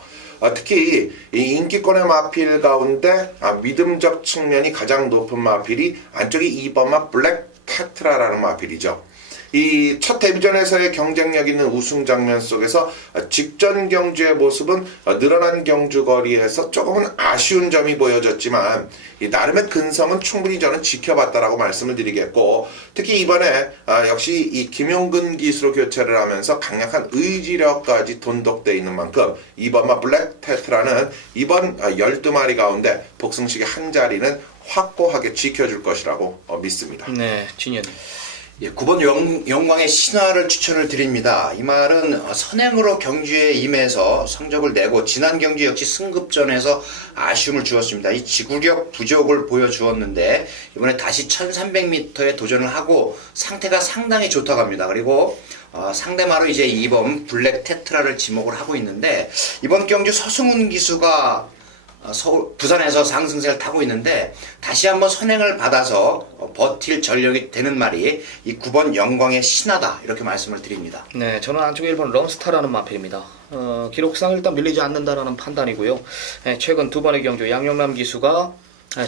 특히 이 인기권의 마필 가운데 믿음적 측면이 가장 높은 마필이 안쪽이 2번마 블랙 테트라라는 마필이죠. 이 첫 데뷔전에서의 경쟁력 있는 우승 장면 속에서 직전 경주의 모습은 늘어난 경주 거리에서 조금은 아쉬운 점이 보여졌지만 이 나름의 근성은 충분히 저는 지켜봤다라고 말씀을 드리겠고, 특히 이번에 역시 이 김용근 기수로 교체를 하면서 강력한 의지력까지 돈독되어 있는 만큼 이번 블랙 테트라는 이번 12마리 가운데 복승식의 한 자리는 확고하게 지켜줄 것이라고 믿습니다. 네, 진현님. 9번 영광의 신화를 추천을 드립니다. 이 말은 선행으로 경주에 임해서 성적을 내고 지난 경주 역시 승급전에서 아쉬움을 주었습니다. 이 지구력 부족을 보여주었는데 이번에 다시 1300m에 도전을 하고 상태가 상당히 좋다고 합니다. 그리고 상대마로 이제 2번 블랙 테트라를 지목을 하고 있는데 이번 경주 서승훈 기수가 부산에서 상승세를 타고 있는데 다시 한번 선행을 받아서 버틸 전력이 되는 말이 이 9번 영광의 신화다 이렇게 말씀을 드립니다. 네, 저는 안쪽에 1번 럼스타라는 마필입니다. 기록상 일단 밀리지 않는다라는 판단이고요. 최근 두 번의 경주 양영남 기수가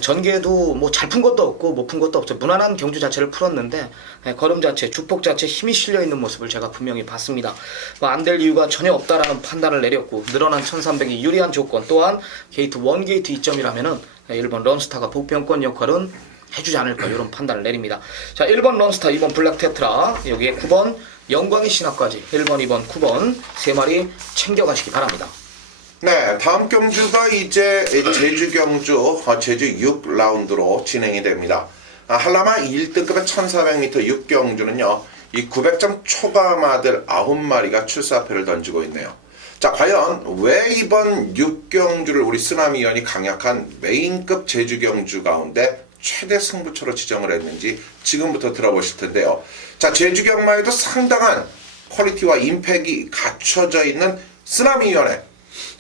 전개도 뭐 잘 푼 것도 없고 못 푼 것도 없죠. 무난한 경주 자체를 풀었는데 걸음 자체, 주폭 자체 힘이 실려 있는 모습을 제가 분명히 봤습니다. 안 될 이유가 전혀 없다라는 판단을 내렸고 늘어난 1300이 유리한 조건 또한 게이트 1 게이트 이점이라면은 1번 런스타가 보편권 역할은 해주지 않을까 이런 판단을 내립니다. 자, 1번 런스타, 2번 블랙 테트라, 여기에 9번 영광의 신화까지 1번, 2번, 9번 세 마리 챙겨가시기 바랍니다. 네, 다음 경주가 이제 제주 경주 제주 6라운드로 진행이 됩니다. 한라마 1등급의 1400m 6경주는요, 이 900점 초과마들 9마리가 출사표를 던지고 있네요. 자, 과연 왜 이번 6경주를 우리 쓰나미위원이 강력한 메인급 제주 경주 가운데 최대 승부처로 지정을 했는지 지금부터 들어보실 텐데요. 자, 제주 경마에도 상당한 퀄리티와 임팩이 갖춰져 있는 쓰나미위원회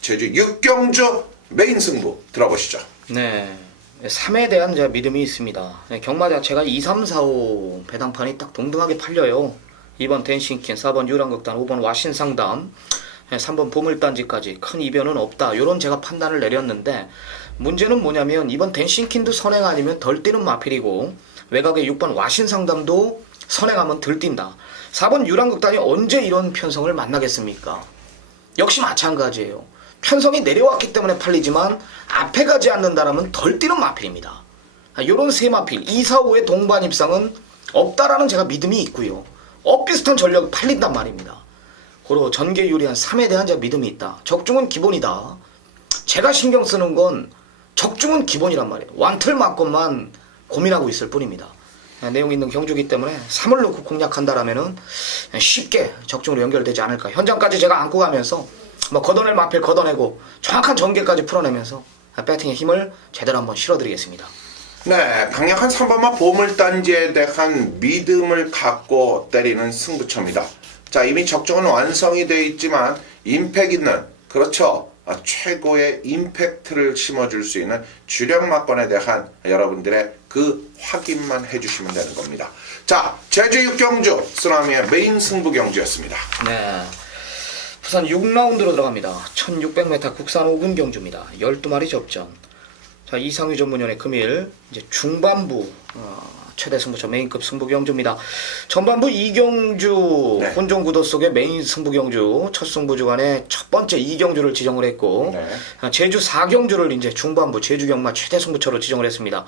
제주 6경주 메인 승부 들어보시죠. 네, 3에 대한 제가 믿음이 있습니다. 경마 자체가 2, 3, 4, 5 배당판이 딱 동등하게 팔려요. 2번 댄싱킨, 4번 유랑극단, 5번 와신상담, 3번 보물단지까지 큰 이변은 없다. 이런 제가 판단을 내렸는데 문제는 뭐냐면 이번 댄싱킨도 선행 아니면 덜 뛰는 마필이고 외곽의 6번 와신상담도 선행하면 덜 뛴다. 4번 유랑극단이 언제 이런 편성을 만나겠습니까? 역시 마찬가지예요. 편성이 내려왔기 때문에 팔리지만 앞에 가지 않는다라면 덜 뛰는 마필입니다. 요런 세 마필 2, 4, 5의 동반 입상은 없다라는 제가 믿음이 있고요. 비슷한 전력이 팔린단 말입니다. 고로 전개 유리한 3에 대한 제가 믿음이 있다. 적중은 기본이다. 제가 신경 쓰는 건 적중은 기본이란 말이에요. 완틀 맞건만 고민하고 있을 뿐입니다. 내용 있는 경주기 때문에 3을 놓고 공략한다라면은 쉽게 적중으로 연결되지 않을까. 현장까지 제가 안고 가면서 뭐 걷어낼 마필 걷어내고 정확한 전개까지 풀어내면서 배팅의 힘을 제대로 한번 실어드리겠습니다. 네, 강력한 3번마 보물단지에 대한 믿음을 갖고 때리는 승부처입니다. 자, 이미 적중은 완성이 되어 있지만 임팩 있는, 그렇죠, 최고의 임팩트를 심어줄 수 있는 주력 막건에 대한 여러분들의 그 확인만 해주시면 되는 겁니다. 자, 제주 6경주 쓰나미의 메인 승부 경주였습니다. 네. 부산 6라운드로 들어갑니다. 1600m 국산 5군 경주입니다. 12마리 접전. 자, 이상규 전문위원의 금일 이제 중반부 최대 승부처 메인급 승부 경주입니다. 전반부 2경주 네. 혼종 구도 속의 메인 승부 경주 첫 승부 주간에 첫 번째 2경주를 지정을 했고 네. 제주 4경주를 이제 중반부 제주 경마 최대 승부처로 지정을 했습니다.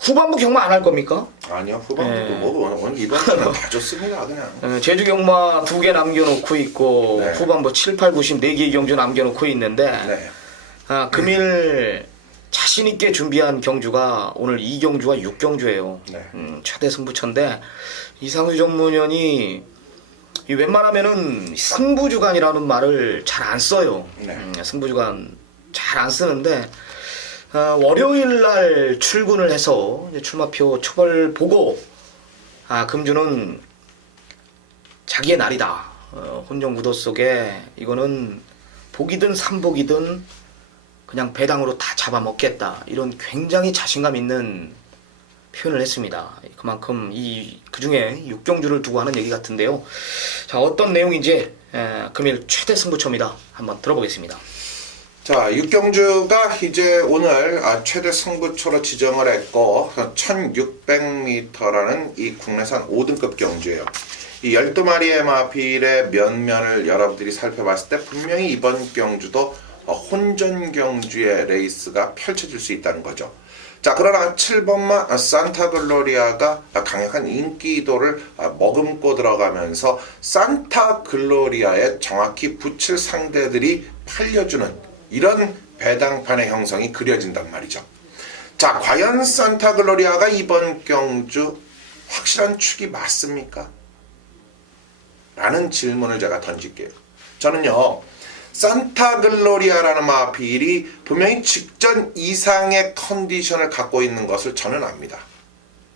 후반부 경마 안 할 겁니까? 아니요, 후반부도 네. 뭐 오늘 이번 주는 다 좋습니다, 그냥. 제주 경마 2개 남겨놓고 있고 네. 후반부 7, 8, 90 4개의 경주 남겨놓고 있는데 네. 금일 자신있게 준비한 경주가 오늘 2경주와 6경주예요. 네. 최대 승부처인데 이상규 전문위원이 웬만하면은 승부주간이라는 말을 잘 안 써요. 네. 승부주간 잘 안 쓰는데 월요일 날 출근을 해서 이제 출마표 초벌 보고 금주는 자기의 날이다. 혼종 구도 속에 이거는 복이든 삼복이든 그냥 배당으로 다 잡아먹겠다. 이런 굉장히 자신감 있는 표현을 했습니다. 그만큼 그 중에 6경주를 두고 하는 얘기 같은데요. 자, 어떤 내용인지 금일 최대 승부처입니다. 한번 들어보겠습니다. 자, 6경주가 이제 오늘 최대 승부처로 지정을 했고 1600m라는 이 국내산 5등급 경주예요. 이 12마리의 마필의 면면을 여러분들이 살펴봤을 때 분명히 이번 경주도 혼전 경주의 레이스가 펼쳐질 수 있다는 거죠. 자, 그러나 7번마 산타글로리아가 강력한 인기도를 머금고 들어가면서 산타글로리아에 정확히 붙일 상대들이 팔려주는 이런 배당판의 형성이 그려진단 말이죠. 자, 과연 산타글로리아가 이번 경주 확실한 축이 맞습니까? 라는 질문을 제가 던질게요. 저는요, 산타글로리아라는 마필이 분명히 직전 이상의 컨디션을 갖고 있는 것을 저는 압니다.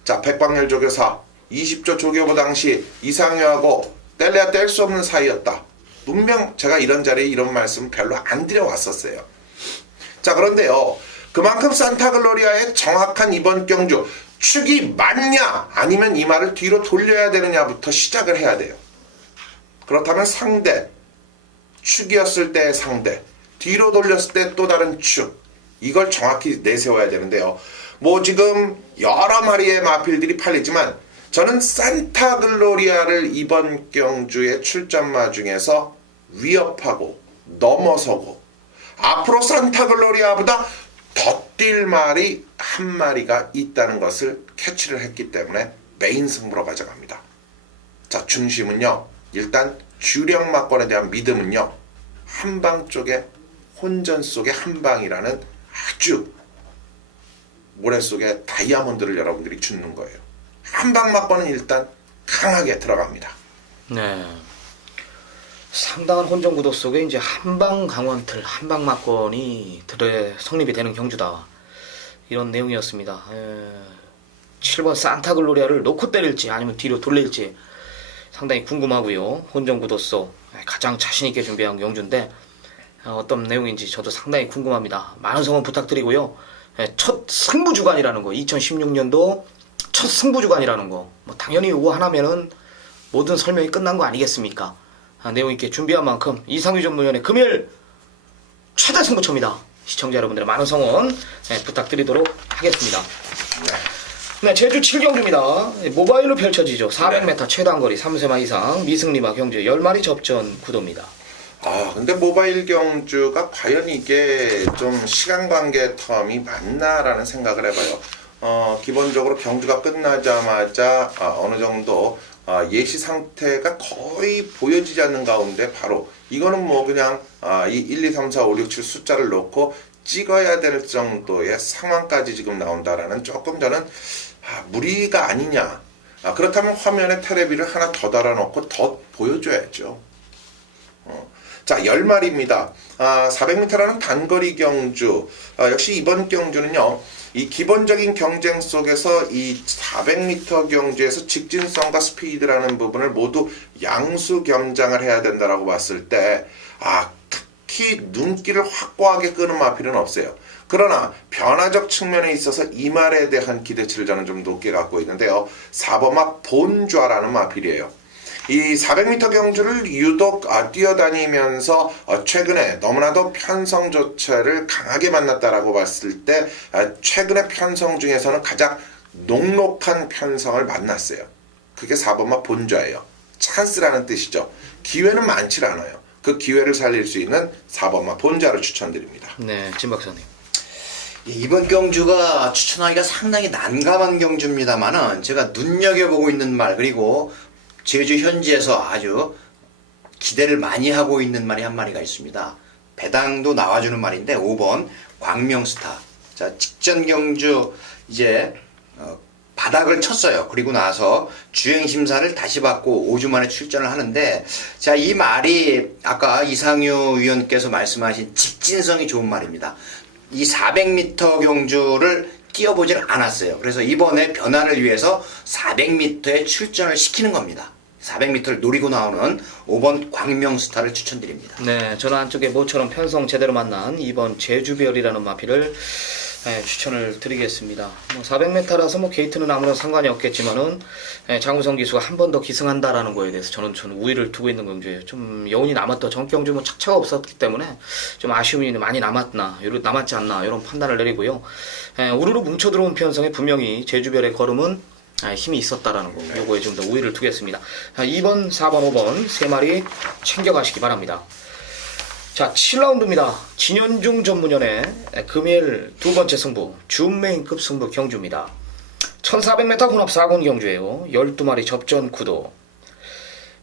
자, 백방열 조교사 20조 조교부 당시 이상효하고 뗄래야 뗄 수 없는 사이였다. 분명 제가 이런 자리에 이런 말씀 별로 안 드려왔었어요. 자, 그런데요, 그만큼 산타글로리아의 정확한 이번 경주 축이 맞냐 아니면 이 말을 뒤로 돌려야 되느냐부터 시작을 해야 돼요. 그렇다면 상대, 축이었을 때의 상대, 뒤로 돌렸을 때 또 다른 축, 이걸 정확히 내세워야 되는데요. 뭐 지금 여러 마리의 마필들이 팔리지만 저는 산타글로리아를 이번 경주의 출전마 중에서 위협하고 넘어서고 앞으로 산타글로리아보다 더 뛸 말이 한 마리가 있다는 것을 캐치를 했기 때문에 메인 승부로 가져갑니다. 자, 중심은요, 일단 주력 막건에 대한 믿음은요, 한방 쪽에 혼전 속의 한방이라는 아주 모래 속에 다이아몬드를 여러분들이 주는 거예요. 한방 막건은 일단 강하게 들어갑니다. 네. 상당한 혼전 구도 속에 이제 한방 강원틀, 한방 막건이 성립이 되는 경주다. 이런 내용이었습니다. 7번 산타글로리아를 놓고 때릴지 아니면 뒤로 돌릴지 상당히 궁금하고요. 혼전 구도 속 가장 자신있게 준비한 경주인데 어떤 내용인지 저도 상당히 궁금합니다. 많은 성원 부탁드리고요. 첫 승부주간이라는 거, 2016년도 첫 승부주간이라는 거, 뭐 당연히 이거 하나면은 모든 설명이 끝난 거 아니겠습니까? 내용 있게 준비한 만큼 이상규 전문위원의 금일 최대 승부처입니다. 시청자 여러분들의 많은 성원 부탁드리도록 하겠습니다. 네, 제주 7경주입니다. 모바일로 펼쳐지죠. 400m 최단거리 3세마 이상 미승리마 경주 10마리 접전 구도입니다. 근데 모바일 경주가 과연 이게 좀 시간 관계 텀이 맞나라는 생각을 해봐요. 기본적으로 경주가 끝나자마자 어느 정도 예시 상태가 거의 보여지지 않는 가운데 바로 이거는 뭐 그냥 이 1, 2, 3, 4, 5, 6, 7 숫자를 놓고 찍어야 될 정도의 상황까지 지금 나온다라는 조금 저는 무리가 아니냐. 그렇다면 화면에 테레비를 하나 더 달아놓고 더 보여줘야죠. 자, 10마리입니다. 400m라는 단거리 경주. 역시 이번 경주는요, 이 기본적인 경쟁 속에서 이 400m 경주에서 직진성과 스피드라는 부분을 모두 양수 겸장을 해야 된다라고 봤을 때, 특히 눈길을 확고하게 끄는 마필은 없어요. 그러나 변화적 측면에 있어서 이 말에 대한 기대치를 저는 좀 높게 갖고 있는데요. 4번마 본좌라는 마필이에요. 이 400m 경주를 유독 뛰어다니면서 최근에 너무나도 편성 조체를 강하게 만났다라고 봤을 때 최근의 편성 중에서는 가장 녹록한 편성을 만났어요. 그게 4번마 본좌예요. 찬스라는 뜻이죠. 기회는 많지 않아요. 그 기회를 살릴 수 있는 4번마 본좌를 추천드립니다. 네, 진 박사님. 이번 경주가 추천하기가 상당히 난감한 경주입니다만은 제가 눈여겨보고 있는 말, 그리고 제주 현지에서 아주 기대를 많이 하고 있는 말이 한 마리가 있습니다. 배당도 나와주는 말인데 5번 광명스타. 자, 직전 경주 이제 바닥을 쳤어요. 그리고 나서 주행 심사를 다시 받고 5주 만에 출전을 하는데, 자, 이 말이 아까 이상유 위원께서 말씀하신 직진성이 좋은 말입니다. 이 400m 경주를 뛰어보질 않았어요. 그래서 이번에 변화를 위해서 400m에 출전을 시키는 겁니다. 400m를 노리고 나오는 5번 광명스타를 추천드립니다. 네, 저는 안쪽에 모처럼 편성 제대로 만난 2번 제주별이라는 마필을 추천을 드리겠습니다. 400m라서 게이트는 아무런 상관이 없겠지만은 장우성 기수가 한 번 더 기승한다라는 거에 대해서 저는 우위를 두고 있는 경주예요. 좀 여운이 남았던 전경주 착차가 없었기 때문에 좀 아쉬움이 많이 남았지 않나 이런 판단을 내리고요. 우르르 뭉쳐 들어온 편성에 분명히 제주별의 걸음은 힘이 있었다라는 거, 요거에 좀 더 우위를 두겠습니다. 2번, 4번, 5번 세 마리 챙겨가시기 바랍니다. 자, 7라운드입니다. 진현중 전문연의 금일 두 번째 승부, 준메인급 승부 경주입니다. 1400m 혼합 4군 경주예요. 12마리 접전 구도.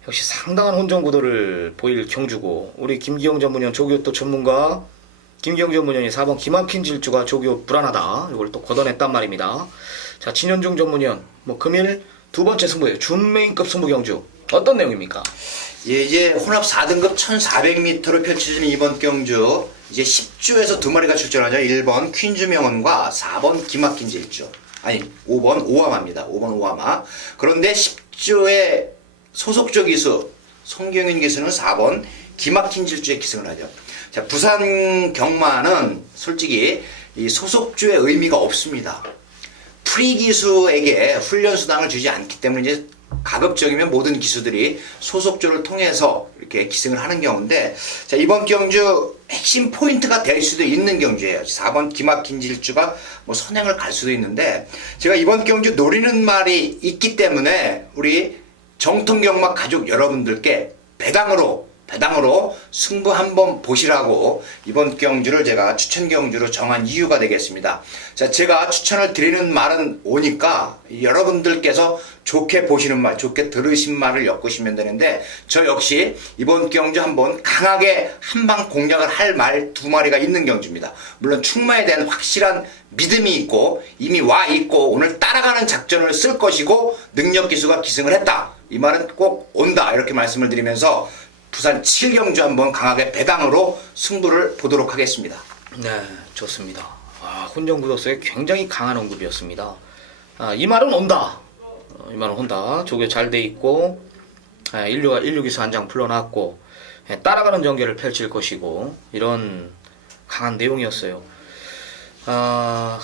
역시 상당한 혼전 구도를 보일 경주고, 우리 김기영 전문연 조교 또 전문가 김기영 전문연이 4번 기막힌 질주가 조교 불안하다, 이걸 또 걷어냈단 말입니다. 자, 진현중 전문연 금일 두 번째 승부예요. 준메인급 승부 경주. 어떤 내용입니까? 예, 이제 혼합 4등급 1400m로 펼쳐지는 이번 경주, 이제 10주에서 두 마리가 출전하죠. 1번 퀸즈명언과 4번 기막힌 질주. 아니, 5번 오하마입니다. 5번 오하마. 그런데 10주의 소속조 기수 송경윤 기수는 4번 기막힌 질주에 기승을 하죠. 자, 부산 경마는 솔직히 이 소속주의 의미가 없습니다. 프리 기수에게 훈련 수당을 주지 않기 때문에 이제 가급적이면 모든 기수들이 소속조를 통해서 이렇게 기승을 하는 경우인데, 자, 이번 경주 핵심 포인트가 될 수도 있는 경주예요. 4번 기막힌 질주가 선행을 갈 수도 있는데, 제가 이번 경주 노리는 말이 있기 때문에 우리 정통경마 가족 여러분들께 배당으로 승부 한번 보시라고 이번 경주를 제가 추천 경주로 정한 이유가 되겠습니다. 자, 제가 추천을 드리는 말은 오니까 여러분들께서 좋게 보시는 말, 좋게 들으신 말을 엮으시면 되는데, 저 역시 이번 경주 한번 강하게 한방 공략을 할 말 두 마리가 있는 경주입니다. 물론 충마에 대한 확실한 믿음이 있고 이미 와 있고 오늘 따라가는 작전을 쓸 것이고 능력 기수가 기승을 했다, 이 말은 꼭 온다, 이렇게 말씀을 드리면서 부산 7경주 한번 강하게 배당으로 승부를 보도록 하겠습니다. 네, 좋습니다. 혼전 구도 속에 굉장히 강한 언급이었습니다. 이 말은 온다. 이 말은 온다. 조교 잘 돼 있고, 인류기수 한 장 풀러놨고, 따라가는 전개를 펼칠 것이고, 이런 강한 내용이었어요.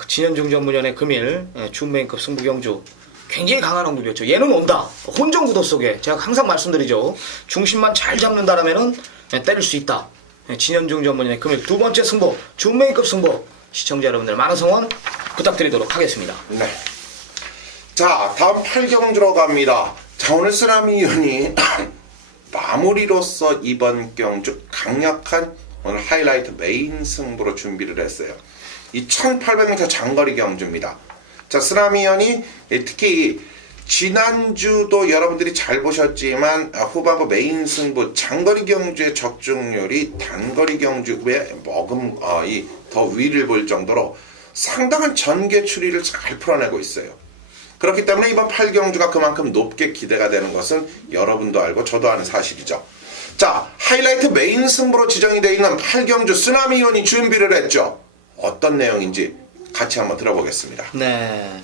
진현중 전문연의 금일 준메인급 승부 경주. 굉장히 강한 언급이었죠. 얘는 온다. 혼전 구도 속에 제가 항상 말씀드리죠. 중심만 잘 잡는다라면은 때릴 수 있다. 진현중 전문인의 금일 두 번째 승부, 준메인급 승부. 시청자 여러분들 많은 성원 부탁드리도록 하겠습니다. 네. 자, 다음 8경주로 갑니다. 자, 오늘 쓰나미 위원이 마무리로서 이번 경주 강력한 오늘 하이라이트 메인 승부로 준비를 했어요. 이 1800m 장거리 경주입니다. 자, 쓰나미 위원이 특히 지난주도 여러분들이 잘 보셨지만 후반부 메인 승부 장거리 경주의 적중률이 단거리 경주의 머금이 더 위를 볼 정도로 상당한 전개 추리를 잘 풀어내고 있어요. 그렇기 때문에 이번 8경주가 그만큼 높게 기대가 되는 것은 여러분도 알고 저도 아는 사실이죠. 자, 하이라이트 메인 승부로 지정이 되어 있는 8경주 쓰나미 의원이 준비를 했죠. 어떤 내용인지 같이 한번 들어보겠습니다. 네.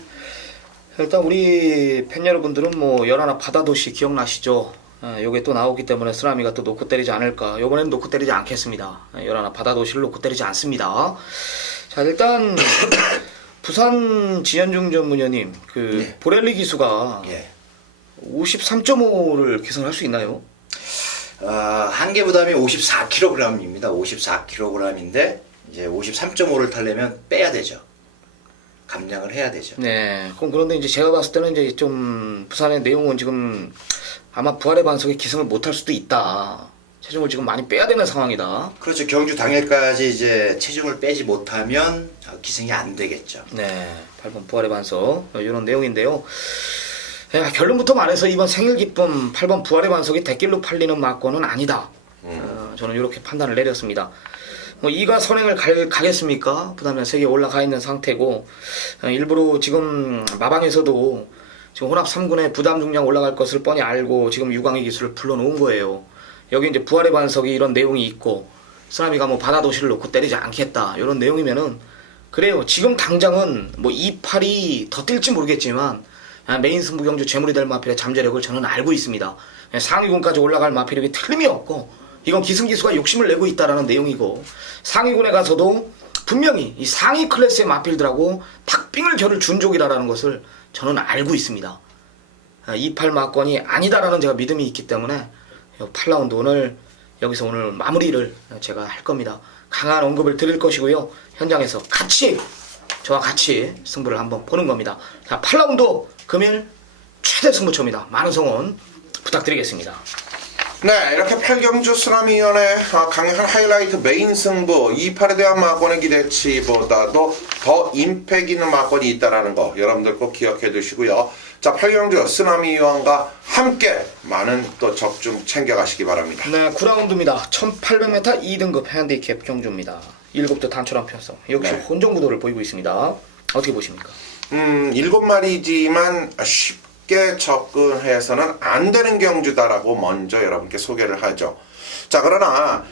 일단 우리 팬 여러분들은 뭐 열하나 바다도시 기억나시죠? 요게 또 나오기 때문에 쓰나미가 또 놓고 때리지 않을까. 요번엔 놓고 때리지 않겠습니다. 열하나 바다도시를 놓고 때리지 않습니다. 자, 일단 부산 지현중 전문위원님 그 보렐리 기수가 53.5를 계산할 수 있나요? 한계 부담이 54kg입니다. 54kg인데 이제 53.5를 타려면 빼야 되죠. 감량을 해야 되죠. 네. 그럼 그런데 이제 제가 봤을 때는 이제 좀 부산의 내용은 지금 아마 부활의 반석에 기승을 못할 수도 있다. 체중을 지금 많이 빼야 되는 상황이다. 그렇죠. 경주 당일까지 이제 체중을 빼지 못하면 기승이 안 되겠죠. 네. 8번 부활의 반석 이런 내용인데요. 결론부터 말해서 이번 생일 기쁨 8번 부활의 반석이 대길로 팔리는 막권은 아니다. 저는 이렇게 판단을 내렸습니다. 뭐 이가 선행을 가겠습니까? 부담면 세계에 올라가 있는 상태고 일부러 지금 마방에서도 지금 혼합 3군에 부담 중량 올라갈 것을 뻔히 알고 지금 유광희 기수를 불러놓은 거예요. 여기 이제 부활의 반석이 이런 내용이 있고 쓰나미가 뭐 바다도시를 놓고 때리지 않겠다 이런 내용이면은 그래요. 지금 당장은 뭐 28이 더 뛸지 모르겠지만 메인 승부 경주 재물이 될 마필의 잠재력을 저는 알고 있습니다. 상위군까지 올라갈 마필력이 틀림이 없고 이건 기승기수가 욕심을 내고 있다라는 내용이고 상위군에 가서도 분명히 이 상위 클래스의 마필들하고 탁빙을 겨룰 준족이라는 것을 저는 알고 있습니다. 28 막권이 아니다라는 제가 믿음이 있기 때문에 8라운드 오늘 여기서 오늘 마무리를 제가 할 겁니다. 강한 언급을 드릴 것이고요. 현장에서 저와 같이 승부를 한번 보는 겁니다. 자, 8라운드 금일 최대 승부처입니다. 많은 성원 부탁드리겠습니다. 네, 이렇게 8경주 쓰나미위원회 강력한 하이라이트 메인 승부 28에 대한 막권의 기대치보다도 더 임팩 있는 막권이 있다는 거 여러분들 꼭 기억해 두시고요. 자, 8경주 쓰나미위원과 함께 많은 또 적중 챙겨가시기 바랍니다. 네, 9라운드입니다. 1800m 2등급 핸디캡 경주입니다. 7도 단촐한 편성. 역시 혼종구도를 보이고 있습니다. 어떻게 보십니까? 7마리지만 쉽게 접근해서는 안 되는 경주다라고 먼저 여러분께 소개를 하죠. 자, 그러나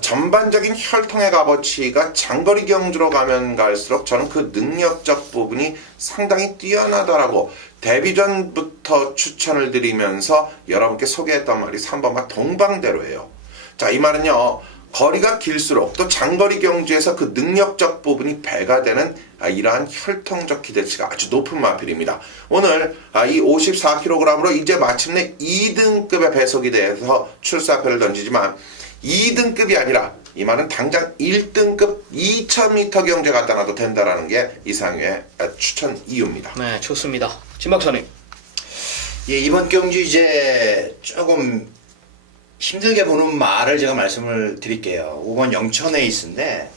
전반적인 혈통의 값어치가 장거리 경주로 가면 갈수록 저는 그 능력적 부분이 상당히 뛰어나다라고 데뷔 전부터 추천을 드리면서 여러분께 소개했던 말이 3번과 동방대로예요. 자, 이 말은요, 거리가 길수록 또 장거리 경주에서 그 능력적 부분이 배가 되는 이러한 혈통적 기대치가 아주 높은 마필입니다. 오늘 이 54kg으로 이제 마침내 2등급의 배속이 돼서 출사표를 던지지만 2등급이 아니라 이 말은 당장 1등급 2000m 경주에 갖다 놔도 된다라는 게 이상의 추천 이유입니다. 네, 좋습니다. 진 박사님. 예, 이번 경주 이제 조금 힘들게 보는 말을 제가 말씀을 드릴게요. 5번 영천에이스인데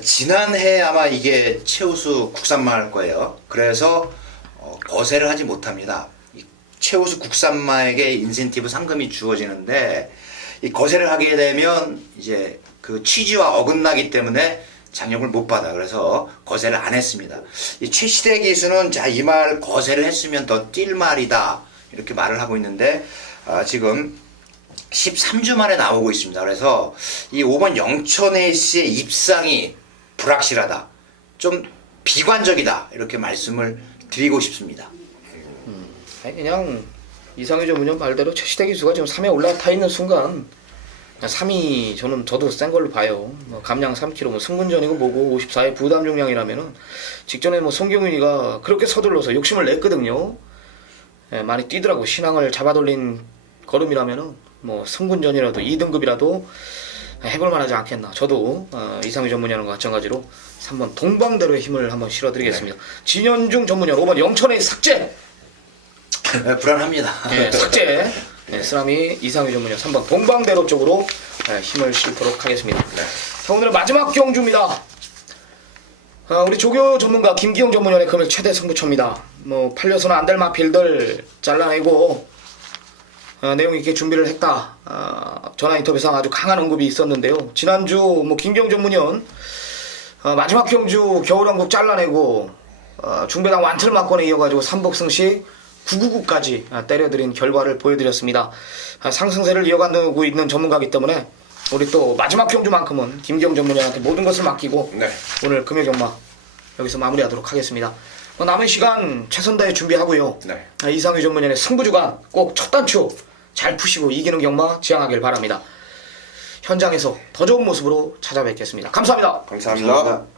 지난해 아마 이게 최우수 국산마일 거예요. 그래서 거세를 하지 못합니다. 이 최우수 국산마에게 인센티브 상금이 주어지는데 이 거세를 하게 되면 이제 그 취지와 어긋나기 때문에 장려금을 못 받아. 그래서 거세를 안 했습니다. 이 최시대 기수는 자, 이 말 거세를 했으면 더 뛸 말이다 이렇게 말을 하고 있는데 지금 13주 만에 나오고 있습니다. 그래서 이 5번 영천에이스의 입상이 불확실하다, 좀 비관적이다 이렇게 말씀을 드리고 싶습니다. 그냥 이상희 전문위원 말대로 최시대 기수가 지금 3에 올라타 있는 순간 3위 저도 센 걸로 봐요. 뭐 감량 3kg, 뭐 승군전이고 뭐고 54의 부담 중량이라면은 직전에 뭐 송경윤이가 그렇게 서둘러서 욕심을 냈거든요. 많이 뛰더라고. 신앙을 잡아돌린 걸음이라면은 뭐 승군전이라도 2등급이라도 해볼 만하지 않겠나. 저도 이상희 전문위원과 마찬가지로 3번 동방대로의 힘을 한번 실어드리겠습니다. 진현중 전문위원 5번 영천의 삭제. 불안합니다. 네, 삭제. 네, 쓰나미 이상희 전문위원 3번 동방대로 쪽으로 힘을 실도록 하겠습니다. 자, 오늘 마지막 경주입니다. 우리 조교 전문가 김기영 전문위원의 금일 최대 승부처입니다. 뭐 팔려서는 안 될 마필들 잘라내고 내용 있게 준비를 했다. 전화 인터뷰상 아주 강한 언급이 있었는데요. 지난주 뭐 김경 전문위원 마지막 경주 겨울왕국 잘라내고 중배당 완틀 막건에 이어가지고 삼복승식 999까지 때려드린 결과를 보여드렸습니다. 상승세를 이어가고 있는 전문가이기 때문에 우리 또 마지막 경주만큼은 김경 전문위원한테 모든 것을 맡기고 네. 오늘 금요경마 여기서 마무리하도록 하겠습니다. 남은 시간 최선 다해 준비하고요. 네. 이상규 전문위원의 승부주간 꼭 첫 단추 잘 푸시고 이기는 경마 지향하길 바랍니다. 현장에서 더 좋은 모습으로 찾아뵙겠습니다. 감사합니다. 감사합니다.